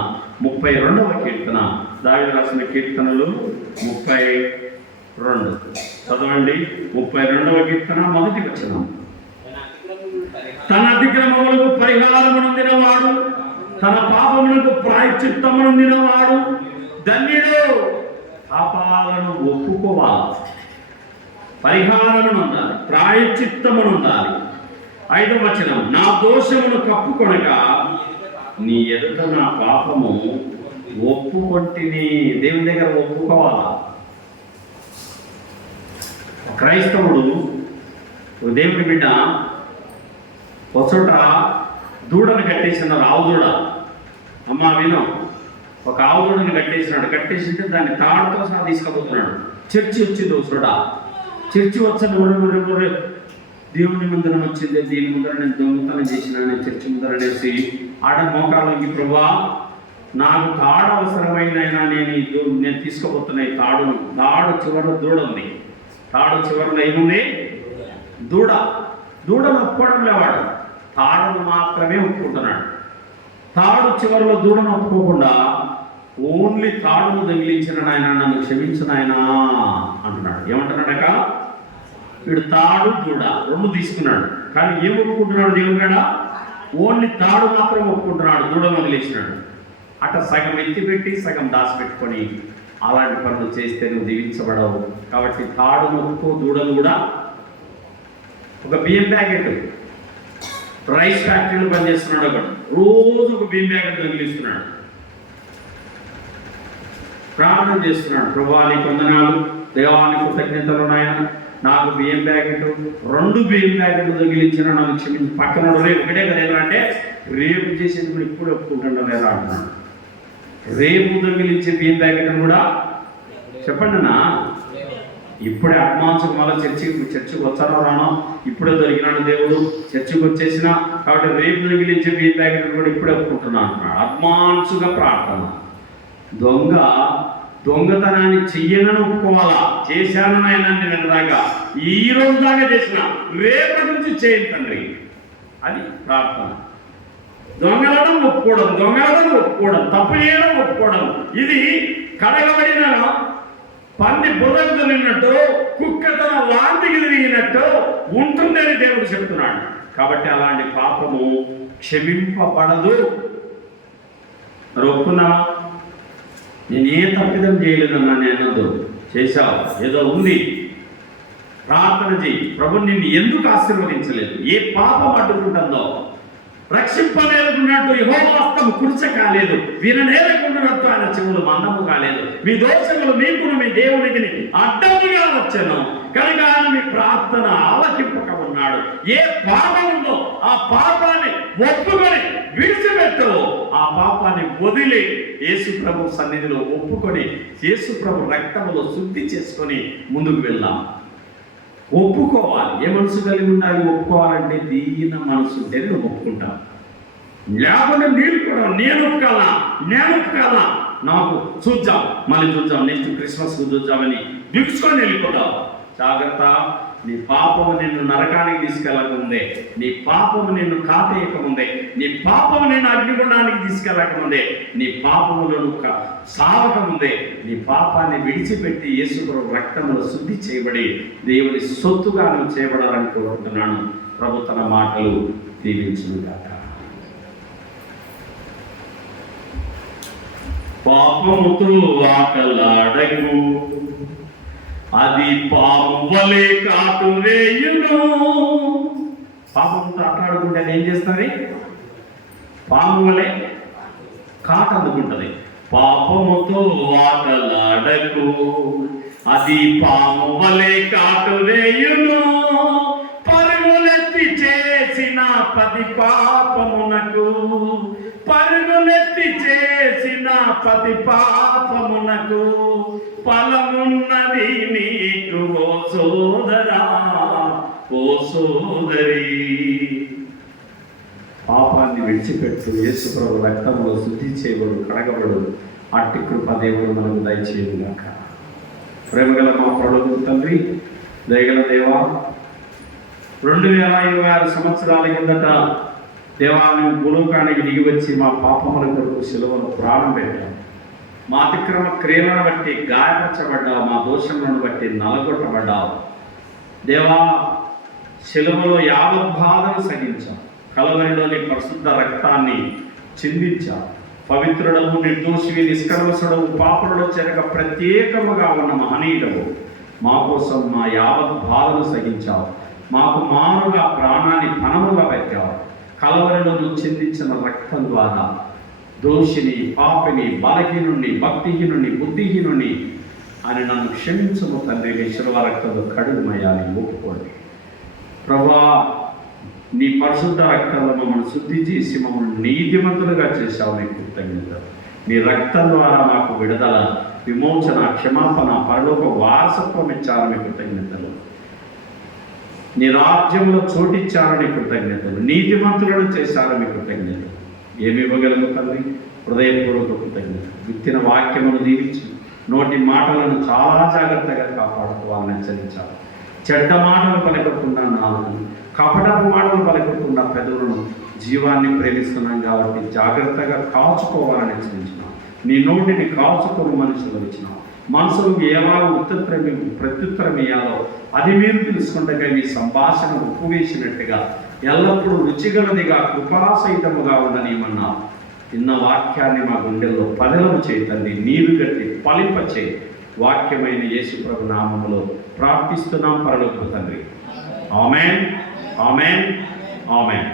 32వ కీర్తన, దావీదు రాసిన కీర్తనలు 32. చదవండి. 32వ కీర్తన 1వ వచనం. తన అతిక్రమములకు పరిహారం పొందినవాడు, తన పాపమునకు ప్రాయశ్చిత్తం పొందినవాడు ధన్యుడు. పాపాలను ఒప్పుకోవాలి, పరిహారమును ఉండాలి, ప్రాయశ్చిత్తమును ఉండాలి. 5వ వచనం, నా దోషమును కప్పుకొనక నీ ఎదుట నా పాపము ఒప్పుకొంటిని. దేవుని దగ్గర ఒప్పుకోవాలా. క్రైస్తవుడు, దేవుని బిడ్డ ఒక చోట దూడను కట్టేసినారు, ఆవు దూడ. అమ్మ విను, ఒక ఆవు దూడను కట్టేసింటే దాన్ని తాడుతో సహా తీసుకుపోతున్నాడు. చర్చి వచ్చింది ఒక చోట. చర్చి వచ్చని దేవుని మందిరం వచ్చింది, దీని ముందర నేను దొంగతనం చేసిన, నేను చర్చి ముందర అనేసి ఆడ మోకాళ్ళకి, ప్రభా నాకు తాడు అవసరమైన నేను తీసుకుపోతున్నాయి తాడును. తాడు చివరిలో దూడ ఉంది. తాడు చివరిలో ఏముంది? దూడ. దూడను ఒప్పుకోవడం లేవాడు, తాడును మాత్రమే ఒప్పుకుంటున్నాడు. తాడు చివరిలో దూడను ఒప్పుకోకుండా ఓన్లీ తాడును తగిలించిన నాయన నన్ను క్షమించిన ఆయన అంటున్నాడు. ఏమంటున్నాడక? వీడు తాడు దూడ 2 తీసుకున్నాడు. కానీ ఏం ఒప్పుకుంటున్నాడు దేవుడు కాడ? ఓన్లీ తాడు మాత్రం ఒప్పుకుంటున్నాడు, దూడను వదిలేసినాడు. అట సగం ఎత్తిపెట్టి సగం దాచిపెట్టుకొని అలాంటి పనులు చేస్తే నువ్వు దీవించబడవు. కాబట్టి తాడును ఒప్పుకో, దూడను కూడా. ఒక బియ్యం ప్యాకెట్, రైస్ ఫ్యాక్టరీలో పనిచేస్తున్నాడు ఒకడు, రోజు ఒక బియ్యం ప్యాకెట్ తగిలిస్తున్నాడు. ప్రార్థన చేస్తున్నాడు, ప్రభువా నీకు వందనాలు, దేవానికి కృతజ్ఞతలు నాయన, నాకు బియ్యం ప్యాకెట్ 2 బియ్యం ప్యాకెట్లు తగిలించిన నన్ను క్షమించి. పక్కన రేపు ఒకటే కదా అంటే రేపు చేసేది కూడా ఇప్పుడు ఒప్పుకుంటాడు లేదా అంటున్నాడు. రేపు దొంగిలించే బియ్యం ప్యాకెట్ కూడా చెప్పండి అన్న. ఇప్పుడే అడ్వాన్స్కి మళ్ళీ చర్చికి వచ్చానో రానో ఇప్పుడే దొరికినాడు దేవుడు, చర్చికి వచ్చేసిన కాబట్టి రేపు దొంగిలించే బియ్యం ప్యాకెట్ కూడా ఇప్పుడే ఒప్పుకుంటున్నాను అంటున్నాడు. అడ్వాన్స్గా ప్రార్థన. దొంగతనాన్ని చెయ్యనని ఒప్పుకోవాలా, చేశాను ఆయన నిన్నదాకా, ఈ రోజు దాకా చేసిన, రేపటి నుంచి చేయండి తండ్రి, అది ప్రార్థన. దొంగలడం ఒప్పుకోవడం, తప్పు చేయడం ఒప్పుకోవడం. ఇది కడగబడిన పంది బుర్రకు తిరిగినట్టు, కుక్క తన వాంతికి తిరిగినట్టు ఉంటుందని దేవుడు చెప్తున్నాడు. కాబట్టి అలాంటి పాపము క్షమింపబడదు. మరి ఒప్పుకున్నావా? నేను ఏ తప్పిదం చేయలేదన్నా నేను చేశావు, ఏదో ఉంది, ప్రార్థన చేయి. ప్రభు నిన్ను ఎందుకు ఆశీర్వదించలేదు? ఏ పాపం అడ్డుకుంటుందో, రక్షింపలేకున్నట్టు యెహోవా హస్తం కుర్చ కాలేదు, విననేరకుండానట్టు ఆయన చెవులు మందము కాలేదు. మీ దోషములు మీకును మీ దేవునికి అడ్డముగా వచ్చాను కనుక ఆయన మీ ప్రార్థన ఆలకింపక ఉన్నాడు. ఏ పాపం ఉందో ఆ పాపాన్ని ఒప్పుకొని విడిచిపెట్టు, ఆ పాపాన్ని వదిలి యేసు ప్రభు సన్నిధిలో ఒప్పుకొని యేసు ప్రభు రక్తములో శుద్ధి చేసుకొని ముందుకు వెళ్దాం. ఒప్పుకోవాలి. ఏ మనసు కలిగి ఉండాలి? ఒప్పుకోవాలంటే దీన మనసు ఉంటేనే నువ్వు ఒప్పుకుంటావు. లేకుండా నేను ఒప్పుకోవాలా, నాకు చూద్దాం, మళ్ళీ చూద్దాం, నెక్స్ట్ క్రిస్మస్కు చూద్దామని దిగుచుకొని వెళ్ళిపోతావు. జాగ్రత్త. నీ పాపము నిన్ను నరకానికి తీసుకెళ్ళకముందే, నీ పాపము నిన్ను కాటేయకముందే, నీ పాపము నిన్ను అగ్నిగుండానికి తీసుకెళ్ళకముందే, నీ పాపములను సావకముందే నీ పాపాన్ని విడిచిపెట్టి యేసు ప్రభు రక్తములో శుద్ధి చేయబడి దేవుని సొత్తుగా నువ్వు చేయబడాలని కోరుకుంటున్నాను. ప్రభు తన మాటలు దీవించుగాక. పాపముతో ఆటలాడకు, అది పాము వలె కాటు వేయును. పాపంతో ఆటలాడుకుంటే అది ఏం చేస్తుంది? పాము వలె కాటు అందుకుంటుంది. పాపముతో ఆటలాడకు, అది పాము వలె కాటు వేయును. పరుగులెత్తి చేసిన ప్రతి పాపమునకు, పరుగులెత్తి చేసిన ప్రతి పాపమునకు ఫలమున్నది నీకు ఓ సోదరా, ఓ సోదరి. పాపాన్ని విడిచిపెట్టు, యేసు ప్రభు రక్తంలో శుద్ధి చేయబడు, కడగబడు. అట్టి కృప దేవుడు మనకు దయచేయుగాక. ప్రేమగల మా ప్రభువు తండ్రి, దయగల దేవా, 2026 సంవత్సరాల కిందట దేవాన్ని భూలోకానికి దిగి వచ్చి మా పాపముల కొరకు శిలువను ప్రాణం పెట్టావు. మా అతిక్రమ క్రియలను బట్టి గాయపరచబడ్డావు, మా దోషములను బట్టి నలగొట్టబడ్డావు. దేవా, శిలువలో యావత్ బాధను సహించావు, కలవరిలోని పరిశుద్ధ రక్తాన్ని చిందించావు. పవిత్రుడము, నిర్దోషివి, నిష్కల్మషుడవు, పాపములో చెరగ ప్రత్యేకముగా ఉన్న మహనీయుడవు. మా కోసం మా యావత్ బాధను సహించావు, మాకు మానుగా ప్రాణాన్ని పణముగా పెట్టావు. కలవరిలో నువ్వు చిందించిన రక్తం ద్వారా దోషిని, పాపిని, బలహీనుణ్ణి, భక్తిహీనుణ్ణి, బుద్ధిహీనుణ్ణి అని నన్ను క్షమించము తండ్రి. నీ శిలువ రక్తంలో కడుగుమయ్యాని ఒప్పుకోండి ప్రభా. నీ పరిశుద్ధ రక్తంలో మమ్మల్ని శుద్ధి చేసి మమ్మల్ని నీతిమంతులుగా చేశావు. నీ కృతజ్ఞతలు. నీ రక్తం ద్వారా మాకు విడుదల, విమోచన, క్షమాపణ, పరలోక వారసత్వం ఇచ్చారని కృతజ్ఞతలు. నీ రాజ్యంలో చోటిచ్చారని కృతజ్ఞతలు. నీతిమంతులను చేశారని కృతజ్ఞతలు. ఏమి ఇవ్వగలము తండ్రి? హృదయపూర్వక కృతజ్ఞతలు. విత్తిన వాక్యమును దీవించి నోటి మాటలను చాలా జాగ్రత్తగా కాపాడుకోవాలని హెచ్చరించాలి. చెడ్డ మాటలు పలకకుండా నాలుగు, కపటపు మాటలు పలకకుండా పెదవులను, జీవాన్ని ప్రేమిస్తున్నాం కాబట్టి జాగ్రత్తగా కాచుకోవాలని హెచ్చరించినాం. నీ నోటిని కాచుకోని మనుషులు ఇచ్చినాం. మనసులకు ఎలాగో ప్రత్యుత్తరం ఇయ్యాలో అది మీరు తెలుసుకుంటగా మీ సంభాషణ ఉప్పువేసినట్టుగా ఎల్లప్పుడూ రుచిగలదిగా కృపాసహితముగా ఉండనిమన్నా. ఇన్న వాక్యాన్ని మా గుండెల్లో పదలము చేతండి, నీరు గట్టి ఫలింపచే. వాక్యమైన యేసు ప్రభు నామములో ప్రార్థిస్తున్నాం పరలోక తండ్రి. ఆమేన్, ఆమేన్, ఆమేన్.